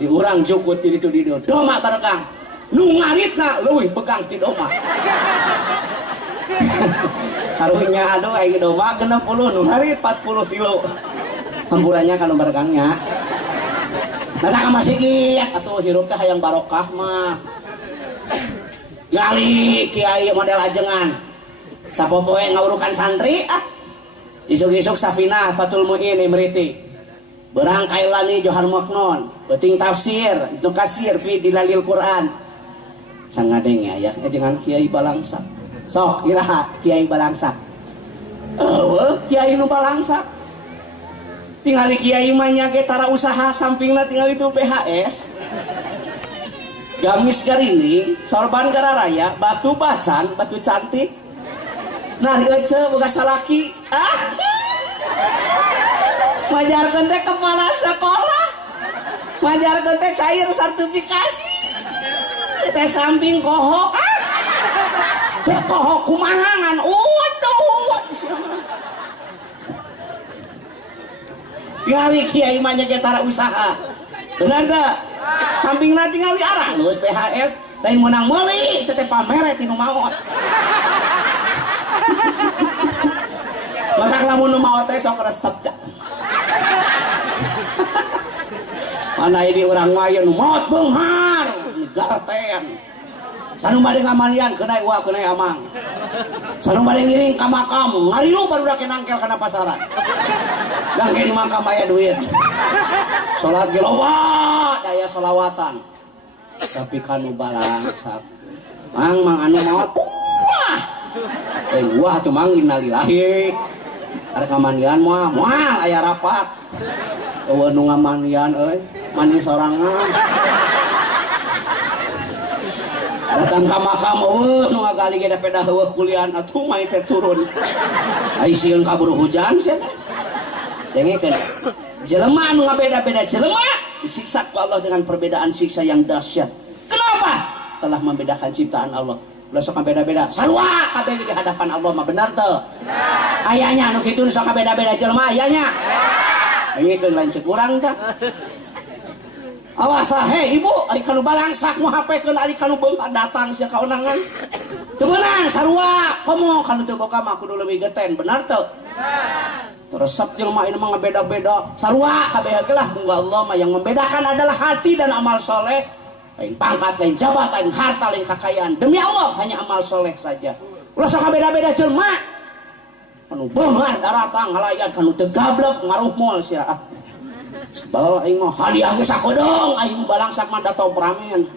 di urang jukut di ditu doma baregang. Nu ngaritna leuwih begang ti doma. Karunya aduh aing doma 60 nu hari 40 kilo. Hamburannya kanu baregangnya. Mata ka masih kiat atuh hirup teh hayang barokah mah. Gali kiai model ajengan. Sapopoe ngaurukan santri Isuk-isuk Safina Fatul Muin Imriti. Berang Kailani Johar Maknon, penting tafsir, itu kasir fi dilalil Quran. Sangadeng ya jangan kiai balangsa. Sok iraha kiai balangsa. Kiai nu balangsa. Tingali kiai mah nya ge tara usaha sampingna tinggal itu BHS. Gamis Garini, sorban Gararaya, batu bacan, batu cantik. Nah ece boga salaki. Majarkeun teh kepala sekolah. Majarkeun teh cair sertifikasi. Teh samping kohok. Teh kohok kumahangan. Gali kiai mah nya ge tara usaha. Benar teh? Sampingna tinggal di arah lulus PHS lain menang meuli seteh pamere tinu maot. Maka lamun nu maot teh sok resep da. Mana ini urang mah aya nu maot beunghar garten. Sanu bade ngamalian keunai uah keunai amang. Sanu bade ngiring ka makam ngarilu barudak nangkel kana pasaran. Jangke di makam aya duit. Salat ge loba daya selawatan. Tapi kanu balangsak. Mang anu maot. Wah. Wah tuh mang innalillahi. Are kamandian mah moal aya rapat. Eueuh nu ngamandian euy, mandi sorangan. Datang ka makam nu ngagali ge dape dah heueuh kuliah atuh mah teh turun. Ai sieun kaburu hujan sia teh. Dengekeun. Jelema anu ngabeda-beda jelema disiksa ku Allah dengan perbedaan siksa yang dahsyat. Kenapa? Telah membedakan ciptaan Allah. Ulah sok ngabeda-beda. Sarua kabeh di hadapan Allah mah benar teu? Ayanya anu kitu sok ngabeda-beda jelema ayanya. Dengekeun lanceuk urang tah. Awas lah, hei ibu, ari kanu balangsak mau hapekeun ari kanu beunghar datang sia kaunangan. Teu meunang sarua, komo kanu teu boga mah kudu leuwih geten, benar teu? Teresep jelema ini mah beda-beda. Sarua kabeh ge lah mungga Allah mah yang membedakan adalah hati dan amal soleh. Lain pangkat, lain jabatan, lain harta, lain kekayaan. Demi Allah hanya amal soleh saja. Ulah sok beda-beda jelema. Kanu beunghar daratang ngalayan kanu teu gablek ngaruh moal sia. Sebal aing mah hadiah ge sakodong aing balangsak mah datau pramen.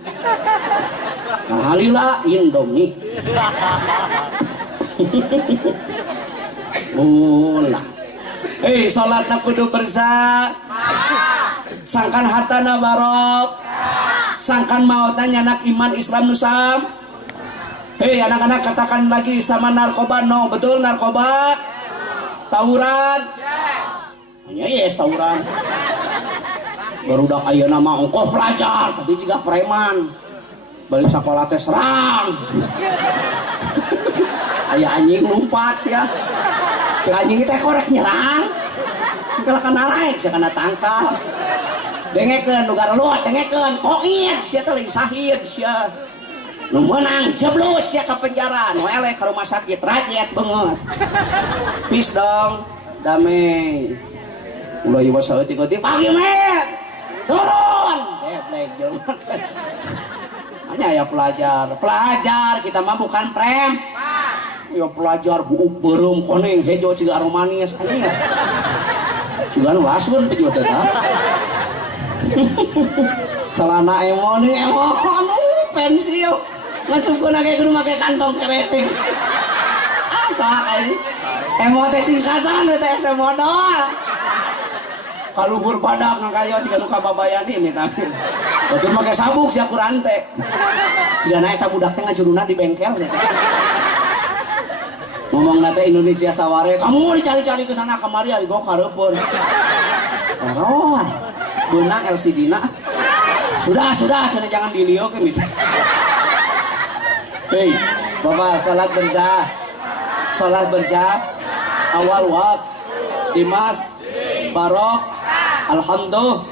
Nah halila Indomie. Ulah. Salatna kudu bersah. Sangkan hatana barok. Sangkan mautna nyanak iman Islam nusam. Anak-anak katakan lagi sama narkoba no, betul narkoba? Tawuran? Hanya yes tawuran. Barudak ayeuna mah ongkoh pelajar, tapi juga preman. Balik sekolah teh serang. Aya anjing lompat sia. Cek anjing teh korek nyerang. Kalau kana naik sia kana tangkal. Dengekeun nu garluat dengekeun koin sia teh leuwih sahid sia. Nu meunang jeblus sia ka penjara, nu eleh ka rumah sakit rajet beungeut. Peace dong, damai. Ulah ieu basa eutik-eutik pagi met. Turun. Deblek jelema. Hanya ya pelajar kita mah bukan prem. Ya pelajar buuk beureum koneng hejo ciga aromanis anya. Ciga nu lasun pejo teh tah. Celana emon pensil. Masukuna kayak kudu make kantong keresek. Ah, soal aing. Emote singkatan teh ese modal. Kaluhur badak ngakayo ciga nu kababayani minta. Betul make sabuk sia Quran teh. Sigana eta budak teh ngajuruna di bengkel teh. Ngomong nate Indonesia saware, kamu dicari-cari ke sana kemari ari go kareupeun. Error. Beunang LCD-na. Sudah, cenah jangan dilieukeun gitu. Hei, Bapak salat berjamaah. Salat berjamaah awal waktu Dimas Barok alhamdulillah.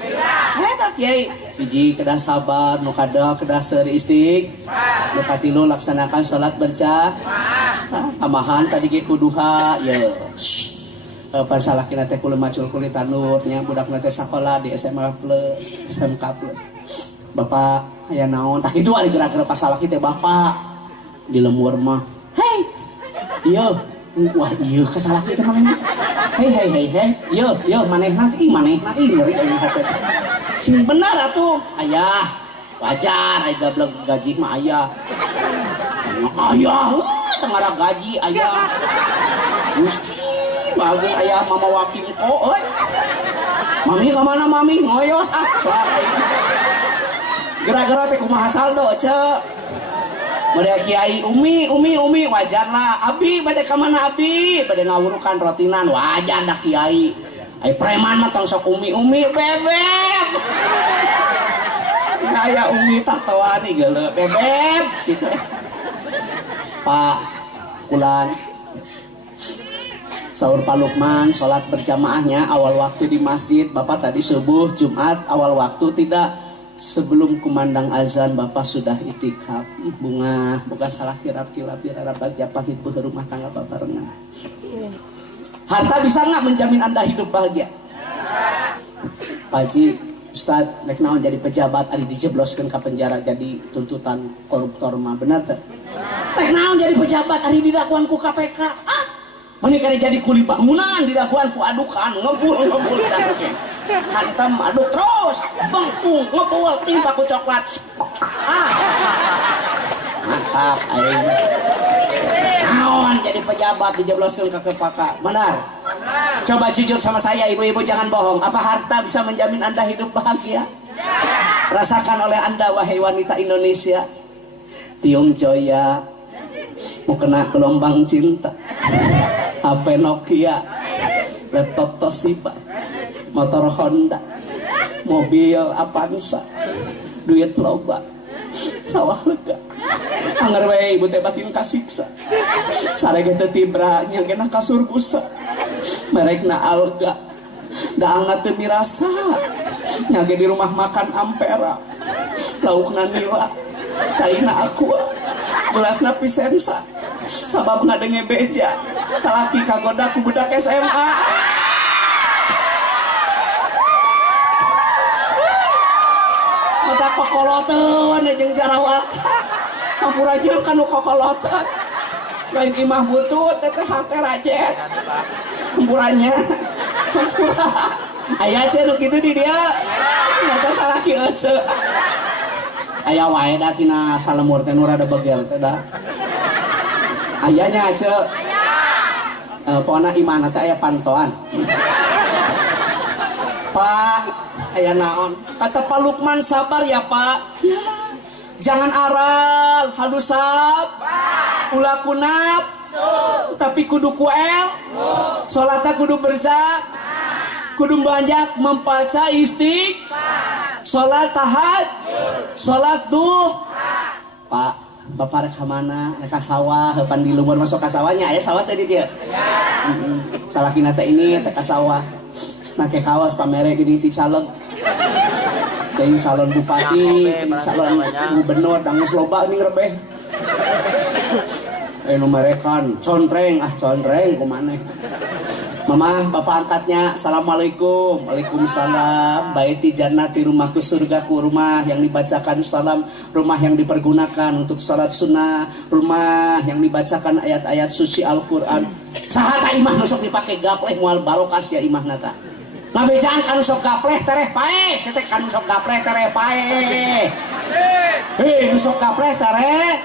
Eta kiai hiji kedah sabar, nu kada kedah seuri istighfar, nu katilu laksanakan salat berjamaah. Tamahan tadi ge kuduha ya. Pan salakina teh kudu macul kulit tanur nya budakna teh sakola di SMA plus, SMK plus. Bapak aya naon? Tak kitu ari gerak-gerak ka salaki teh bapak di lemur mah. Hei. Ieu, wah ieu ka salaki teh manehna. Hei. Ieu manehna teh manehna ngeri aya hate. Sing bener atuh, ayah. Wajar aya gablek gaji mah ayah. Ayah, tengara gaji ayah. Gusti bagus ayah mama wakil ko, oi. Mami kemana mami? Ngoyos ah, soal aing. Gara-gara teh kumaha saldo, cek. Bade kiai umi wajar lah. Abi bade kemana abi? Bade ngawurukan rotinan wajar dah kiai. Ai preman mah tong sok umi bebeb. Aya umi tatawani geuleuh bebeb gitu. Pak Kulan sahur Pak Lukman, sholat berjamaahnya awal waktu di masjid. Bapak tadi subuh Jumat awal waktu tidak, sebelum kumandang azan Bapak sudah itikaf. Bunga bukan salah kirap japat ibu rumah tangga Bapak renang. Harta bisa nggak menjamin Anda hidup bahagia? Pak Haji, Ustaz, nek naon jadi pejabat ari dijebloskeun ka penjara jadi tuntutan koruptor mah benar teh? Nek naon jadi pejabat ari didakwaan ku KPK? Ah, menikah jadi kuli bangunan didakwaan ku adukan ngebul cantik. Hantem aduk terus bengkung ngebul timpa ku coklat. Ah, mantap aing. Naon jadi pejabat dijebloskeun ka KPK? Benar? Coba jujur sama saya ibu-ibu, jangan bohong. Apa harta bisa menjamin Anda hidup bahagia? Rasakan oleh Anda wahai wanita Indonesia. Tium Joya mau kena gelombang cinta, HP Nokia, laptop Toshiba, motor Honda, mobil Avanza, duit loba, sawah lega. Anger we ibu teh batin kasiksa. Sarege teh tibra nya kena kasur busa. Merekna Alga. Da anggat teu mirasa. Nya ge di rumah makan Ampera. Laukna Nila. Caina Aqua. Gelasna Pisensa. Sabab ngadenge beja. Salaki kagoda ku budak SMA. Mata kokoloteun jeung jarawat. Hampura jeung kanu kokoloteun. Lain imah butut teteh hate rajet. Hampurannya. Hampura. Aya ce nu kitu di dia. Ternyata salah kieu ce. Aya wae da tina salemur teh nu rada begel teh da. Aya nya ce. Aya. Pokona imahna teh aya pantoan. Pak, aya naon? Kata Pak Lukman sabar ya, Pak. Ya. Jangan aral, hadusap, ulah kunap, tapi kudu kuel, sholatnya kudu berzak, kudu banyak membaca istighfar, sholat tahajud, sholat duh. Pak, bapak rek mana? Rek sawah, hepan di lumur masuk ke sawahnya, ayah sawah tadi dia. Salakina teh ini teh sawah, make kawas pamere gini ti caleg. Ting calon bupati, ting calon gubernur, dangus loba nih ngerebeh. Numerekan, contreng kumane. Mama, bapak angkatnya, assalamualaikum, waalaikumsalam. Baiti jannati rumahku surgaku, rumah yang dibacakan salam, rumah yang dipergunakan untuk salat sunnah, rumah yang dibacakan ayat-ayat suci Al-Quran. Sahata imah nusuk dipakai gapleh mual barokas ya imah nata. Ngabejaan kanu sok gapleh tereh pae, setek kanu sok gapleh tereh pae. Hei, nusok gapleh tare.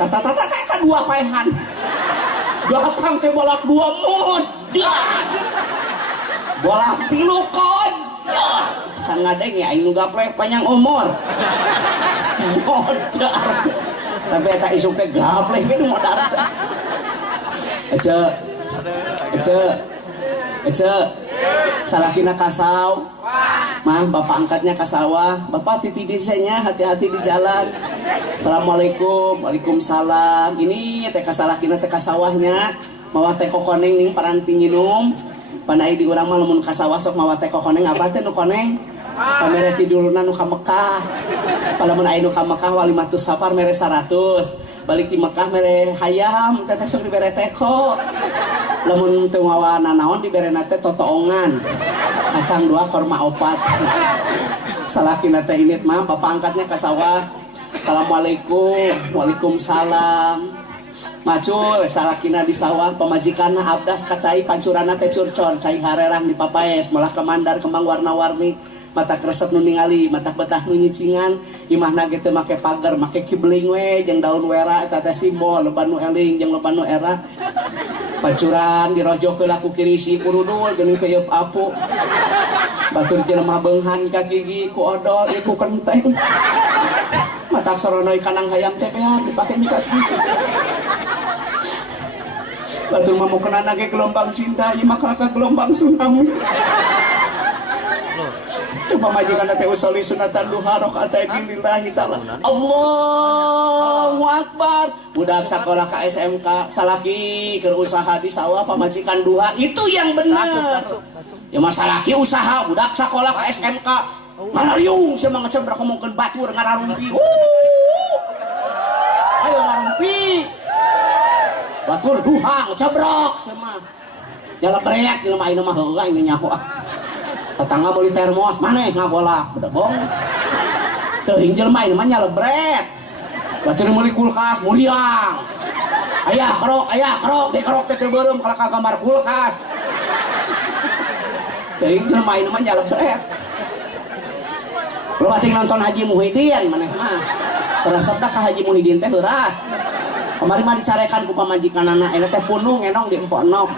Tata dua paehan. Datang teh bolak dua modal. Bolak tilu kocor. Kan ngadeng ya aing nu gapleh panjang umur. Modal. Tapi eta isuk teh gapleh ge nu modal. Ece. Salakina kasau. Mah bapak angkatnya ke sawah. Bapak titip desanya, hati-hati di jalan. Assalamualaikum. Waalaikumsalam. Ini teh kasalakina teh kasawahnya. Mawa teh kokoneng ning paranti nginum. Panai di urang mah lamun ka sawah sok mawa teh kokoneng apa teh nu koneng? Pamere tidurna nu ka Mekah. Palamun aya nu ka Mekah walimatus safar mere 100. Balik di Mekah mere hayam teteh sok dibere teko. Lamun teu mawa nanaon diberena teh totoongan. Kacang 2 korma 4. Salakina teh init mah bapak angkatnya ka sawah. Assalamualaikum. Waalaikumsalam. Macul salakina di sawah pamajikanna abdas kacai pancurana teh curcor cai harerang di papaes malah kemandar kembang warna-warni mata kresep nu ningali mata betah nu nyicingan imahna ge teu make pagar make kibling we jeung daun wera eta teh simbol loban nu eling jeung loban nu era pancuran dirojokeun ku kirisi kurudul jeung keuyeub apu batur jelema beunghan ka gigi ku odol ku kenteng mata soronoy kanang hayam teh beat dipake nyikat gigi batur mah kena nage gelombang cinta ieu mah ka gelombang tsunami. Coba majikan teh usoli sunatan duha rakaat lillahi taala. Allahu akbar. Budak sakola ka SMK salaki keur usaha di sawah pamajikan duha itu yang benar. Ya masalaki usaha budak sakola ka SMK ngarariung sia mah ngecebrak ngomongkeun batur ngararumpi. Ayo ngarumpi. Batur duha ngecabrok sama jala break di lemah ini mah heula ini nyaho tetangga beli termos maneh ngagolak udah bong teuing jelema ini mah nyalebrek batur meuli kulkas muriang aya kerok di kerok teh teu beureum ka kamar kulkas teuing jelema ini mah nyalebrek lo bating nonton Haji Muhyiddin maneh mah teresep dah ka Haji Muhyiddin teh heuras. Kemarin mah dicarekan ku pamajikan anak eta teh punung ngenong di empok enom.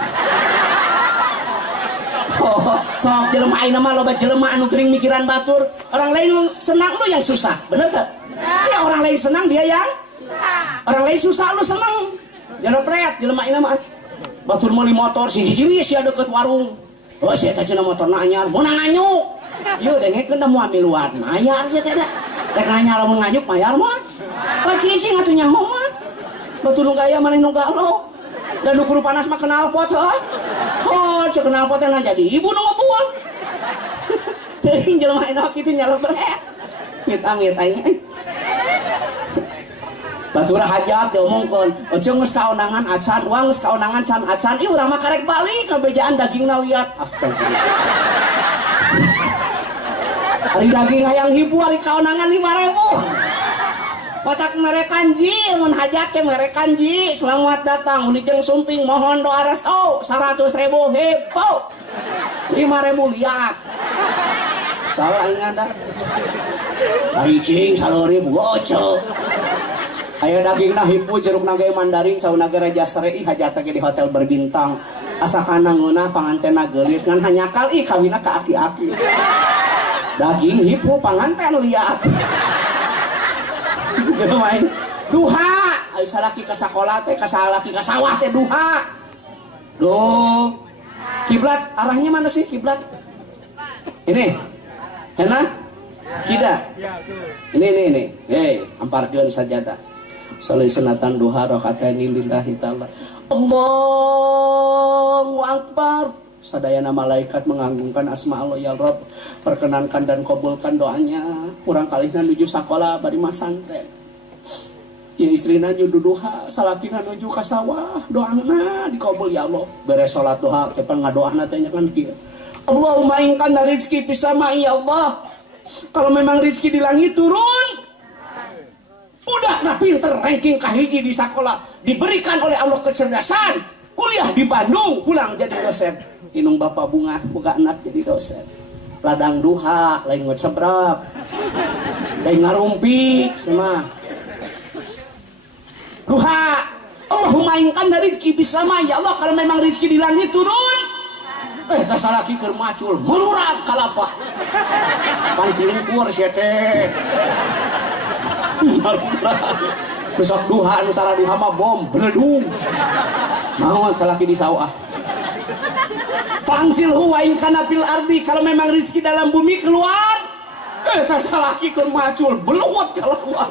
Oh, sok jelema ayeuna mah loba jelema anu geuring mikiran batur, orang lain senang lu yang susah, bener teu? Ya orang lain senang dia yang susah. Orang lain susah lu senang. Jangan pret jelema ayeuna mah. Batur meuli motor si hiji sia deukeut warung. Oh, sia teh cenah motorna anyar, mun nganyuk. Ieu dengekeun da moal miluan, mayar sia teh da. Rek nanya lamun nganyuk mayar mah. Lah cicing atuh nyaho mah. Batu nu gaya maneh nu galo. Dan nu kudu panas mah kenal pot heuh. Oh, cek kenal pot na jadi ibu nu ngobuang. Teuing jelema enak kitu nyalebrek. Amit-amit aing. Batur hajat diomongkeun, "Oceung geus kaonangan acan, uang geus kaonangan can acan." Ih urang mah karek balik ka bejaan dagingna liat. Astagfirullah. Hari daging hayang hibu hari kaonangan 5.000. Patak merekanji, mun hajat ke merekanji, selamat datang, ulijeng sumping, mohon doa restu, 100.000 hepo, 5.000 liat. Salah inganda. Karicing, 1.000 goco. Aya dagingna hipu, jeruk nage mandarin, sauna ge Raja Serei, hajat ge di hotel berbintang. Asakana ngeunah pangantena geulis, ngan hanyakal ih kawina ka aki-aki. Daging hipu panganten liat. Jadi main duha, ayo salaki ke sekolah teh, salaki ke sawah teh duha. Duh, kiblat arahnya mana sih kiblat? Ini, hena, kida. Ini. Amparkeun sajadah. Salih sunatan duha rakaataini lillahi taala. Allahu akbar. Sadayana malaikat menganggungkan asma Allah ya Rabb, perkenankan dan kabulkan doanya. Kurang kalihna nuju sakola bari masantren. Ya istrina nuju duha, salakina nuju ka sawah, doana dikabul ya Allah. Beres salat duha teh ngadoana teh kan kieu. Allahumma in kana rizqi fis sama'i ya Allah. Kalau memang rezeki di langit turun, udah nah pinter ranking kahiji di sekolah, diberikan oleh Allah kecerdasan, kuliah di Bandung, pulang jadi dosen. Inung bapak bunga, buka anak jadi dosen. Ladang duha, lain ngocebrak. Lain ngarumpi sama duha. Allahumma ingkan dari rezeki bisa mah ya Allah, kalau memang rezeki di langit turun tasalaki keur macul merurang kalapa pantilingkur sia teh besok duha antara duha mah bom beledung naon salaki di sawah. Pangsil huwa in kana fil ardi, kalau memang rezeki dalam bumi keluar tasalaki keur macul beluwat kalapa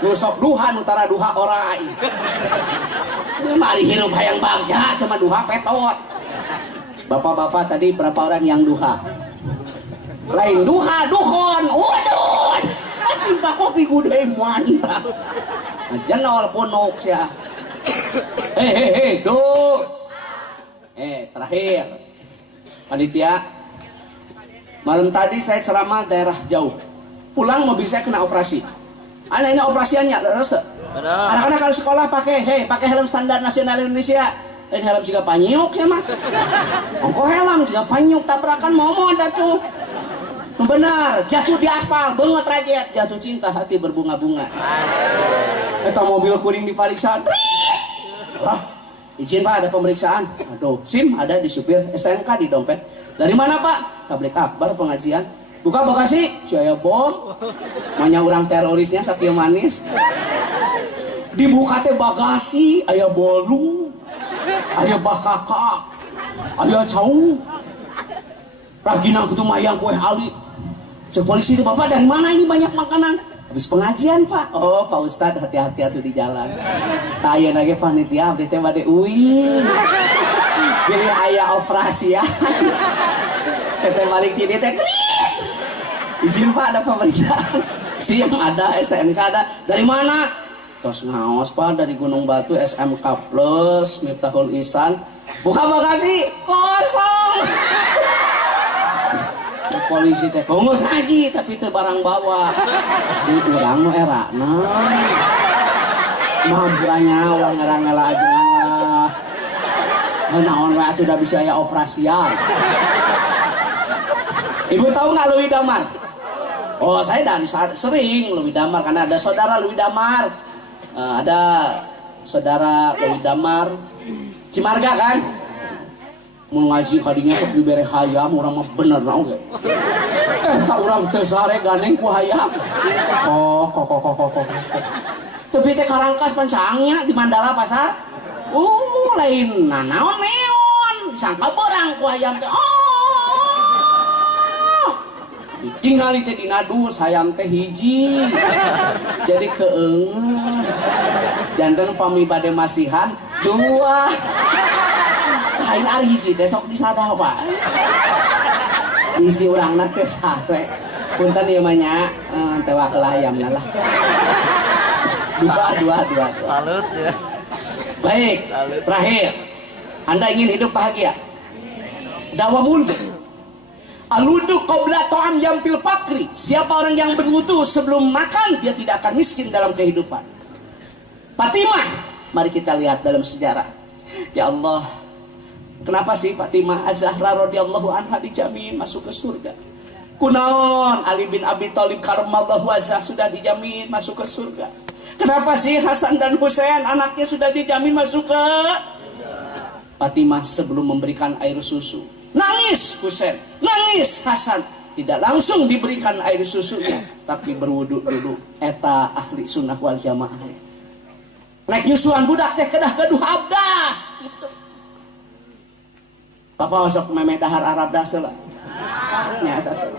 nusok duha antara duha orai. Mari hirup hayang bagja sama duha petot. Bapak-bapak tadi berapa orang yang duha? Lain duha, duhon, waduh. Timpa kopi gudai mantap. Jenol punuk sia. Hei, terakhir. Panitia. Malam tadi saya ceramah daerah jauh. Pulang mobil saya kena operasi. Anak ini operasiannya, terus. Anak-anak kalau sekolah pakai helm standar nasional Indonesia. Ini helm juga panyuk sih mah. Ongko helm juga panyuk tabrakan momot atuh. Benar, jatuh di aspal, banget rajet, jatuh cinta hati berbunga-bunga. Eta mobil kuring diperiksa. Izin Pak, ada pemeriksaan. Aduh, SIM ada di supir, STNK di dompet. Dari mana Pak? Tablik akbar pengajian. Buka bagasi, saya bom. Manya orang terorisnya sakieu manis. Dibuka teh bagasi, aya bolu, aya bakaka, aya cau. Ragina kudu mayang kue ali. Cek polisi itu, Bapak dari mana ini banyak makanan? Habis pengajian Pak. Oh Pak Ustadz, hati-hati atuh di jalan. Taya nage panitia abdi teh bade uing. Pilih aya operasi ya. Tete balik ini teh. Izin Pak, ada pemeriksaan. SIM ada, STNK ada. Dari mana? Tos ngaos Pak, dari Gunung Batu, SMK Plus, Miftahul Ihsan. Buka bagasi, kosong. Polisi teh bungkus haji tapi itu barang bawa. Di urang nu era mampurannya orang ngela aja. Naon we atuh udah bisa aya operasian. Ibu tahu nggak Lewi Damar? Oh saya dari sering Lewi Damar karena ada saudara Lewi Damar. Ada saudara Lewi Damar Cimarga kan? Mau ngaji kadinya sok dibere hayam orang mah bener naon ge. Tak urang teu sare gandeng ku hayam. Kok. Tapi teh karangkas pancangnya di Mandala pasar. Lain naon meon. Disangka berang ku hayam teh. Ditinggali teh dina dus hayam teh hiji. Jadi keungeun. Janten pami bade masihan 2. Lain ari hiji teh sok disadah Pak. Isi urangna teh sare. Punten ieu mah nya teh wakel hayamna lah. Dua. Salut ya. Baik, terakhir. Anda ingin hidup bahagia? Dawamul. Aludu qabla ta'am yampil fakri. Siapa orang yang berwudu sebelum makan, dia tidak akan miskin dalam kehidupan. Fatimah, mari kita lihat dalam sejarah. Ya Allah, kenapa sih Fatimah Az-Zahra radhiyallahu anha dijamin masuk ke surga? Kunaon Ali bin Abi Thalib karramallahu wajhah sudah dijamin masuk ke surga? Kenapa sih Hasan dan Husain anaknya sudah dijamin masuk ke Fatimah sebelum memberikan air susu? Nangis Husain, nangis Hasan, tidak langsung diberikan air susunya, tapi berwudu dulu. Eta ahli sunnah wal jamaah. Naik nyusuan budak teh kedah gaduh abdas gitu. Papa osok meme dahar Arab dasela. Nyata tuh.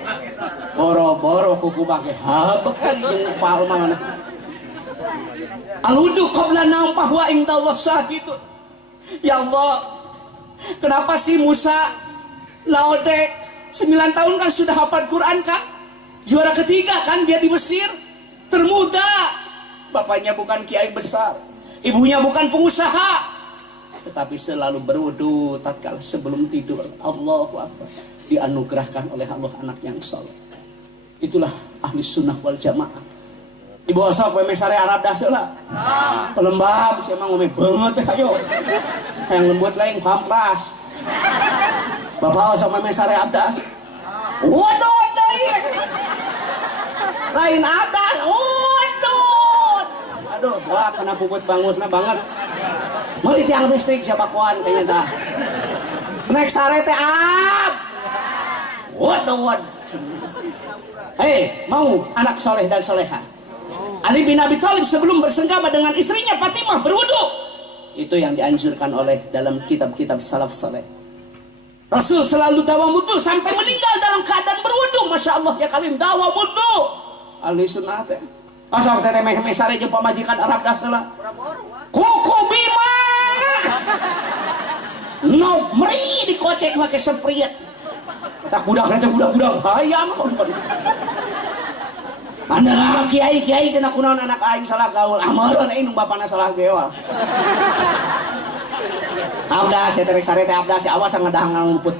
Boro-boro kuku bage habek kan jeung palma mana. Aludu qabla nampah wa indallah syahidun. Ya Allah, kenapa sih Musa Laodek 9 tahun kan sudah hafal Quran kan? Juara ketiga kan dia di Mesir, termuda. Bapaknya bukan kiai besar, ibunya bukan pengusaha, tetapi selalu berwudu tatkala sebelum tidur. Allahu Akbar. Dianugerahkan oleh Allah anak yang saleh. Itulah ahli sunnah wal jamaah. Ibu osok we sare Arab dasela. Pelembab sia mah ngombe beungeut teh ayo. Yang lembut lain pampras. Bapak osok we sare abdas. Waduh deui. lain abdas. Udut. Aduh, wah kena puput bangusna banget. Meuli tiang listrik siapa kuan kayaknya tah. Naik sare teh ab. Waduh. Hei, mau anak soleh dan soleha. Ali bin Abi Thalib sebelum bersenggama dengan istrinya Fatimah berwudu. Itu yang dianjurkan oleh dalam kitab-kitab salaf soleh. Rasul selalu dawa wudu sampai meninggal dalam keadaan berwudu. Masya Allah ya kalim dawa wudu. Ali sunnah teh. Asal teh meh sare jeung pamajikan Arab dah salah. Kuku Bima. No meri dikocek pakai sempriet. Tak budak nanti budak hayam. Anda kiai cenah kunaon anak aing salah gaul. Amareun aing nu bapana salah geol. Abdas ya terek sare teh abdas awas ngedahang ngumput.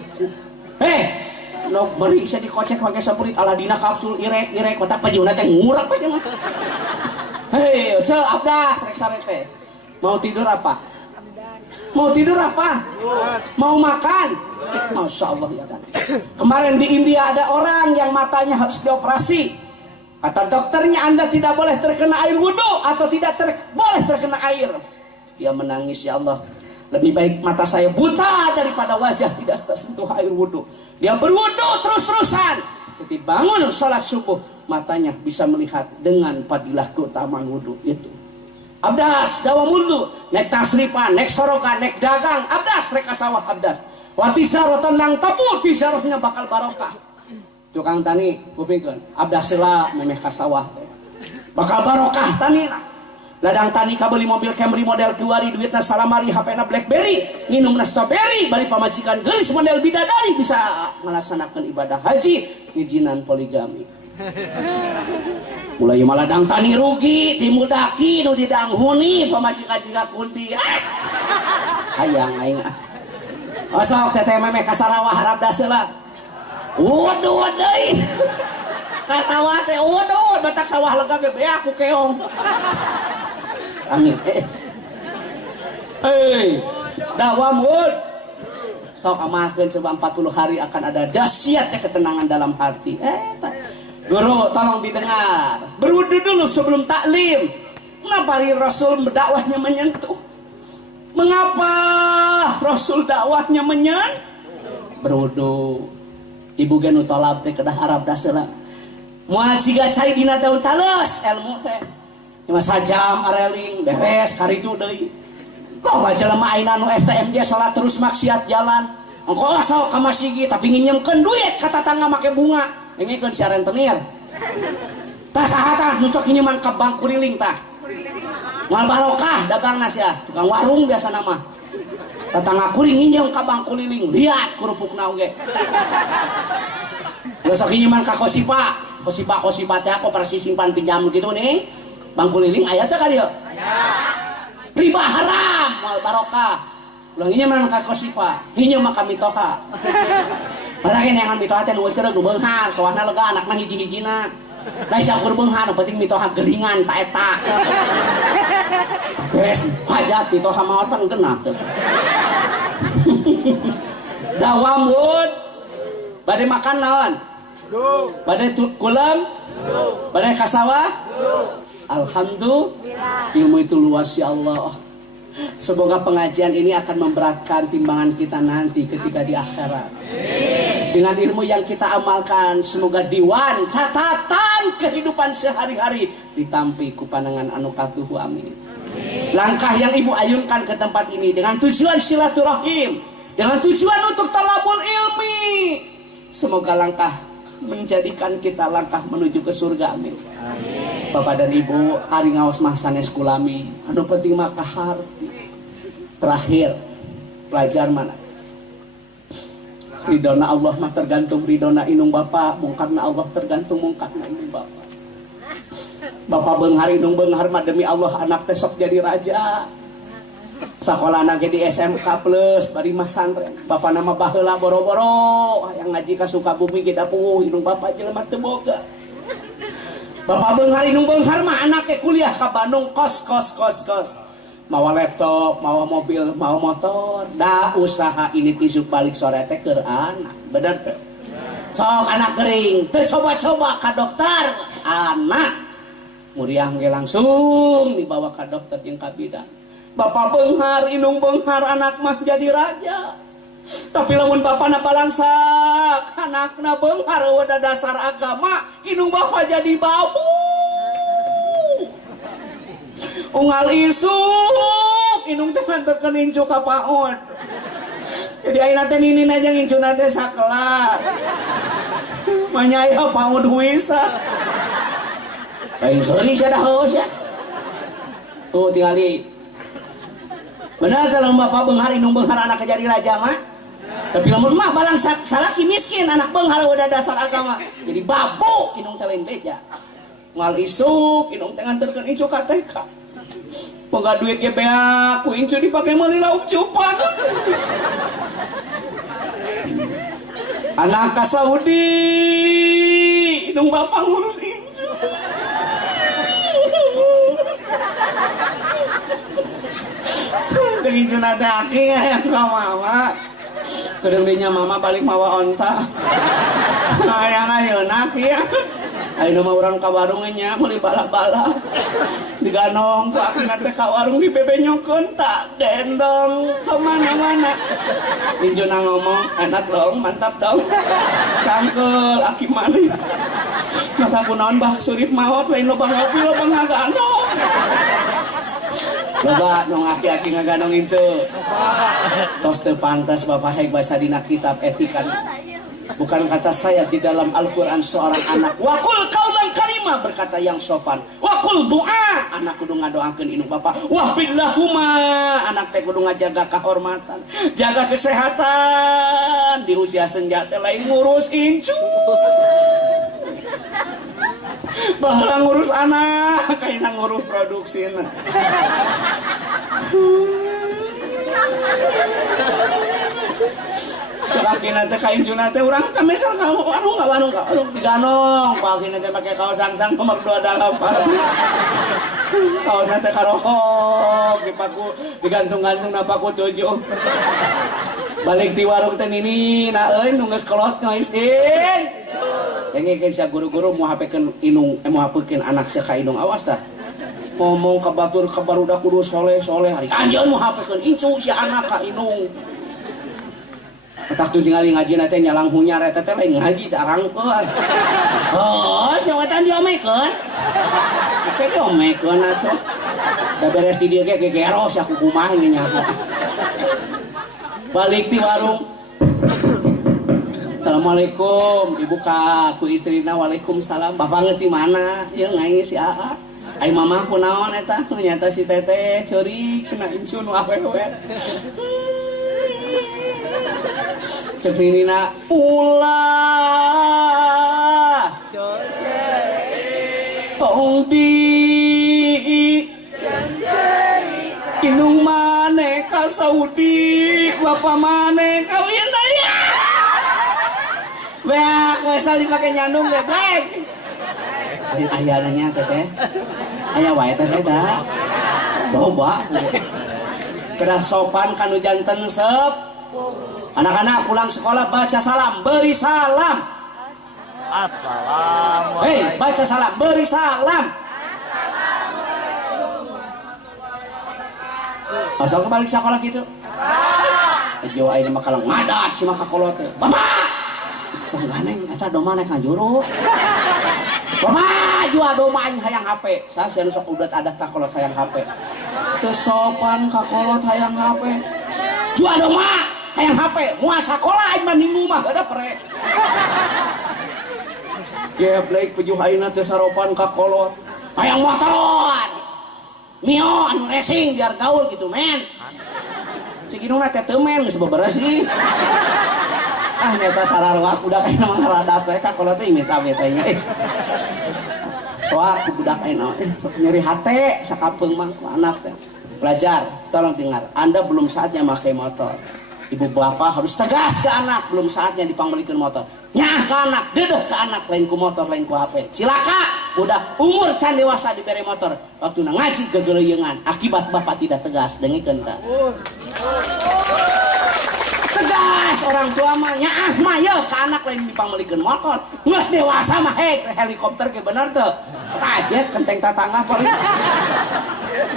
No beri bisa dikocek pakai sempriet aladina kapsul irek mata pejuna teh ngurak we mah. Hei, cel abdas rek sare teh. Mau tidur apa? Mau tidur apa? Mau makan? Masya Allah ya kan. Kemarin di India ada orang yang matanya harus dioperasi. Kata dokternya Anda tidak boleh terkena air wudhu atau tidak boleh terkena air. Dia menangis, ya Allah. Lebih baik mata saya buta daripada wajah tidak tersentuh air wudhu. Dia berwudhu terus-terusan. Ketika bangun sholat subuh, matanya bisa melihat dengan fadilah keutamaan wudhu itu. Abdas, dawa wudhu, naik tasripan, naik sorokan, naik dagang, abdas, reka sawah, abdas. Watisarotan lang tabu, tisarohnya bakal barokah. Tukang tani, kupingkeun, abdas heula memeh ka sawah teh. Bakal barokah tanina. Ladang tani kabeli mobil Camry model kiwari, duitna salamari, HP-na BlackBerry, nginumna strawberry, bari pamajikan geulis model bidadari bisa melaksanakan ibadah haji, ngijinan poligami. Mulai maladang tani rugi, timu daki nu didanghuni pamajikan jiga kunti. Hayang aing. Osok teteh memeh ka sarawah abdas heula. Waduh deui. Ka sawah teh waduh batak sawah lega ge bea ku keong. Amin. Hei, dakwah mud. Sok amalkeun coba 40 hari akan ada dahsyatnya ketenangan dalam hati. Guru tolong didengar. Berwudu dulu sebelum taklim. Mengapa Rasul dakwahnya menyentuh? Mengapa Rasul dakwahnya berwudu? Ibu gen utolab teh kedah Arab dasela. Moal siga cai dina daun tales ilmu teh. Cuma sajam areling beres karitu deui. Loba jelema ayeuna nu STMJ salat terus maksiat jalan. Engko sok ka masjid tapi nginjemkeun duit ka tatangga make bunga. Engkeun si rentenir. Tah saha tah nu sok nginjeman ka bank kuriling tah. Moal barokah dagangna sia, tukang warung biasa nama. Tatangga kuring nginjem ka bank kuriling, lihat kurupukna oge. Besok nginjeman ka kosipa teh koperasi simpan pinjam gitu nih. Bank kuriling aya teh ka dieu? Aya. Riba haram, moal barokah. Ulah nginjeman ka kosipa, nginjem ka mitoha. Masa kene yang mitoha teh nu seureug nu beunghar, soalna lega anakna hiji-hijina. Lain sakur beunghar, penting mitoha geringan ta eta. Beres hajat mitoha maot pan genah. Dawam wud. Bade makan naon? Bade kulam? Bade kasawah? Alhamdulillah. Ilmu itu luas ya Allah. Semoga pengajian ini akan memberatkan timbangan kita nanti ketika di akhirat. Dengan ilmu yang kita amalkan, semoga diwan catatan kehidupan sehari-hari ditampi ku pandangan anu katuhu, amin. Langkah yang ibu ayunkan ke tempat ini dengan tujuan silaturahim, dengan tujuan untuk talabul ilmi, semoga langkah menjadikan kita langkah menuju ke surga, amin. Bapak dan ibu, ari ngaos mah sanes kulami, anu penting mah kaharti. Terakhir, pelajar mana? Ridona Allah mah tergantung ridona inung bapak, mungkarna Allah tergantung mungkarna inung bapak. Bapak beunghar inung beunghar mah demi Allah anak teh sok jadi raja. Sakolana ge di SMK plus bari mah santren. Bapak nama baheula boro-boro yang ngaji ka Sukabumi ge da puguh inung bapak jelema teu boga. Bapak beunghar inung beunghar mah anak teh kuliah ka Bandung kos. Mawa laptop, mawa mobil, mawa motor, da usaha ini tisu balik sore teh keur anak, bener teh? sok anak gering teu coba-coba ka dokter anak muriah ge langsung dibawa ka dokter jeung ka bidan. Bapak beunghar inung beunghar anak mah jadi raja. Tapi lamun bapana balangsak anakna beunghar udah dasar agama inung bapak jadi babu. Unggal isuk inung teh nganterkeun incu ka paon. Jadi ayeuna teh ninin aja ngincuna teh sakelas. Manyaya paud wisa. Aing sorry sia dah heus ya. Tuh tingali. Benar kalau bapak beunghar inung beunghar anak jadi raja mah. Tapi lamun mah balang salaki miskin anak beunghar udah dasar agama. Jadi babu inung teh lain beja. Ngal isuk inung teh nganterkeun incu ka TK. Boga duit ge beak ku incu dipake meuli lauk cupat. Anak ka Saudi inung bapak ngurus incu. Jeung incu teh aki hayang ka mama. Kedeungnya mama balik mawa onta. Hayang ayeuna kieu. Ayeuna mah urang ka warung nya meuli bala-bala. Diganong ku akina teh ka warung dibebenyokeun tak gendong ke mana-mana. Injuna ngomong, enak dong, mantap dong. Cangkel aki maneh. Mata kunaon bah surif maot lain loba ngopi loba ngaganong. Loba nong aki-aki ngaganong incu. Tos teu pantas Bapak heg baca dina kitab etika. Bukan kata saya di dalam Al-Quran seorang anak wakul kaulan karimah berkata yang sopan wakul doa anak kudu ngadoakeun indung bapak wahbillahuma anak teh kudu ngajaga kehormatan jaga kesehatan di usia senja teh lain ngurus incu baheula ngurus anak kaina ngurus produksina. Sakina teh ka injuna teh urang ka mesel ka warung diganong pakina teh make kaos sangsang nomor 28 kaosna teh karohok dipaku digantung-gantung na paku 7 balik di warung teh nini na euy nu geus kolot ngaisin dengekeun sia guru-guru mau hapekeun inung mau hapekeun anak sia ka inung awas tah ngomong ka batur ka barudak kudu soleh-soleh hari anjeun mau hapekeun incu sia anak ka inung. Tak tuh tinggal ngaji nanti nyalang hunyar eta teh lain ngaji carangkeun. Oh, sia wetan diomekeun. Oke diomekeun atuh. Da beres di dieu ge gegeros aku kumaha nya nyaho. Balik di warung. Assalamualaikum, Ibu ka ku istrina waalaikumsalam. Bapak geus di mana? Ieu ngai si Aa. Ai mamah kunaon eta? Nyata si Teteh ceurik cenah incu nu awewe. Cek nina ulah Tongdi inung maneh ka Saudi bapak maneh kawin aya beak wesal dipake nyandung geblek aya nanya teteh aya wae teteh da loba kedah sopan kanu janten sep. Anak-anak pulang sekolah baca salam, beri salam. Assalamualaikum. Hei, baca salam, beri salam. Asal kebalik sekolah gitu. Jawa ini makalang ngadat si maka kolot. Bapak, tong ganeng eta doma naik ngajuru. Bapak, jual doma aing hayang HP. Saya sia sok udat adat ka kolot hayang HP. Teu sopan ka kolot hayang HP. Jual doma hayang HP, mual sakola aing mah minggu mah ada pre. Geblek pejuh ayeuna teu saropan ka kolot. Hayang motor. Mio anu racing biar gaul gitu men. Ciginuna teh teu men geus beberes sih. Ah nyata sararwah budak ayeuna mah ngaradat we ka kolot teh meta-meta nya. Soal budak ayeuna sok nyeri hate sakapeung mah ku anak teh. Pelajar, tolong dengar. Anda belum saatnya pakai motor. Ibu bapak harus tegas ke anak, belum saatnya dipanggilkan motor. Nyah ke anak, dedeh ke anak, lain ku motor, lain ku HP. Cilaka, udah umur can dewasa diberi motor. Waktu ngaji kegeleyengan, akibat bapak tidak tegas, dengikeun tah. Tegas gas orang tua mah nyaah mah yeuh ka anak lain dipamelikeun motor geus dewasa mah helikopter ge bener teu tajet kenteng tatangga paling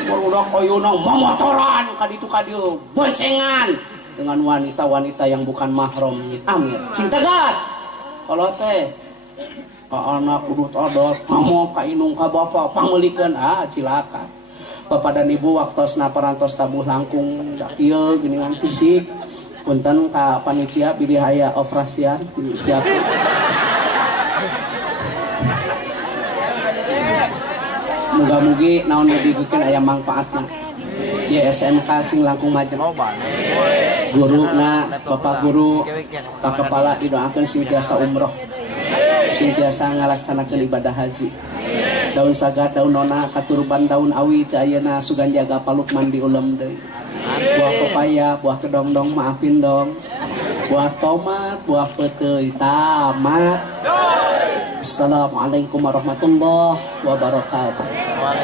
budak oyuna momotoran ka ditu ka dieu boncengan dengan wanita-wanita yang bukan mahram amin cinta gas kalau teh ka anak udut odot ngomong ka inung ka bapa pamelikeun cilaka bapak dan ibu waktosna parantos tabuh langkung da kieu geuningan fisik punten ka panitia pilih aya operasian siap muga-mugi naon dibikeun aya manfaatna di SMK sing langkung majem guruna bapak guru pak kepala didoakeun sing tiasa umroh sing tiasa ngalaksanakeun ibadah haji daun sagat daun nona katurban daun awi teu ayeuna sugan jaga paluk mandi ulam deui buah pepaya buah kedongdong maafin dong buah tomat buah peteuy tamat. Assalamualaikum warahmatullahi wabarakatuh.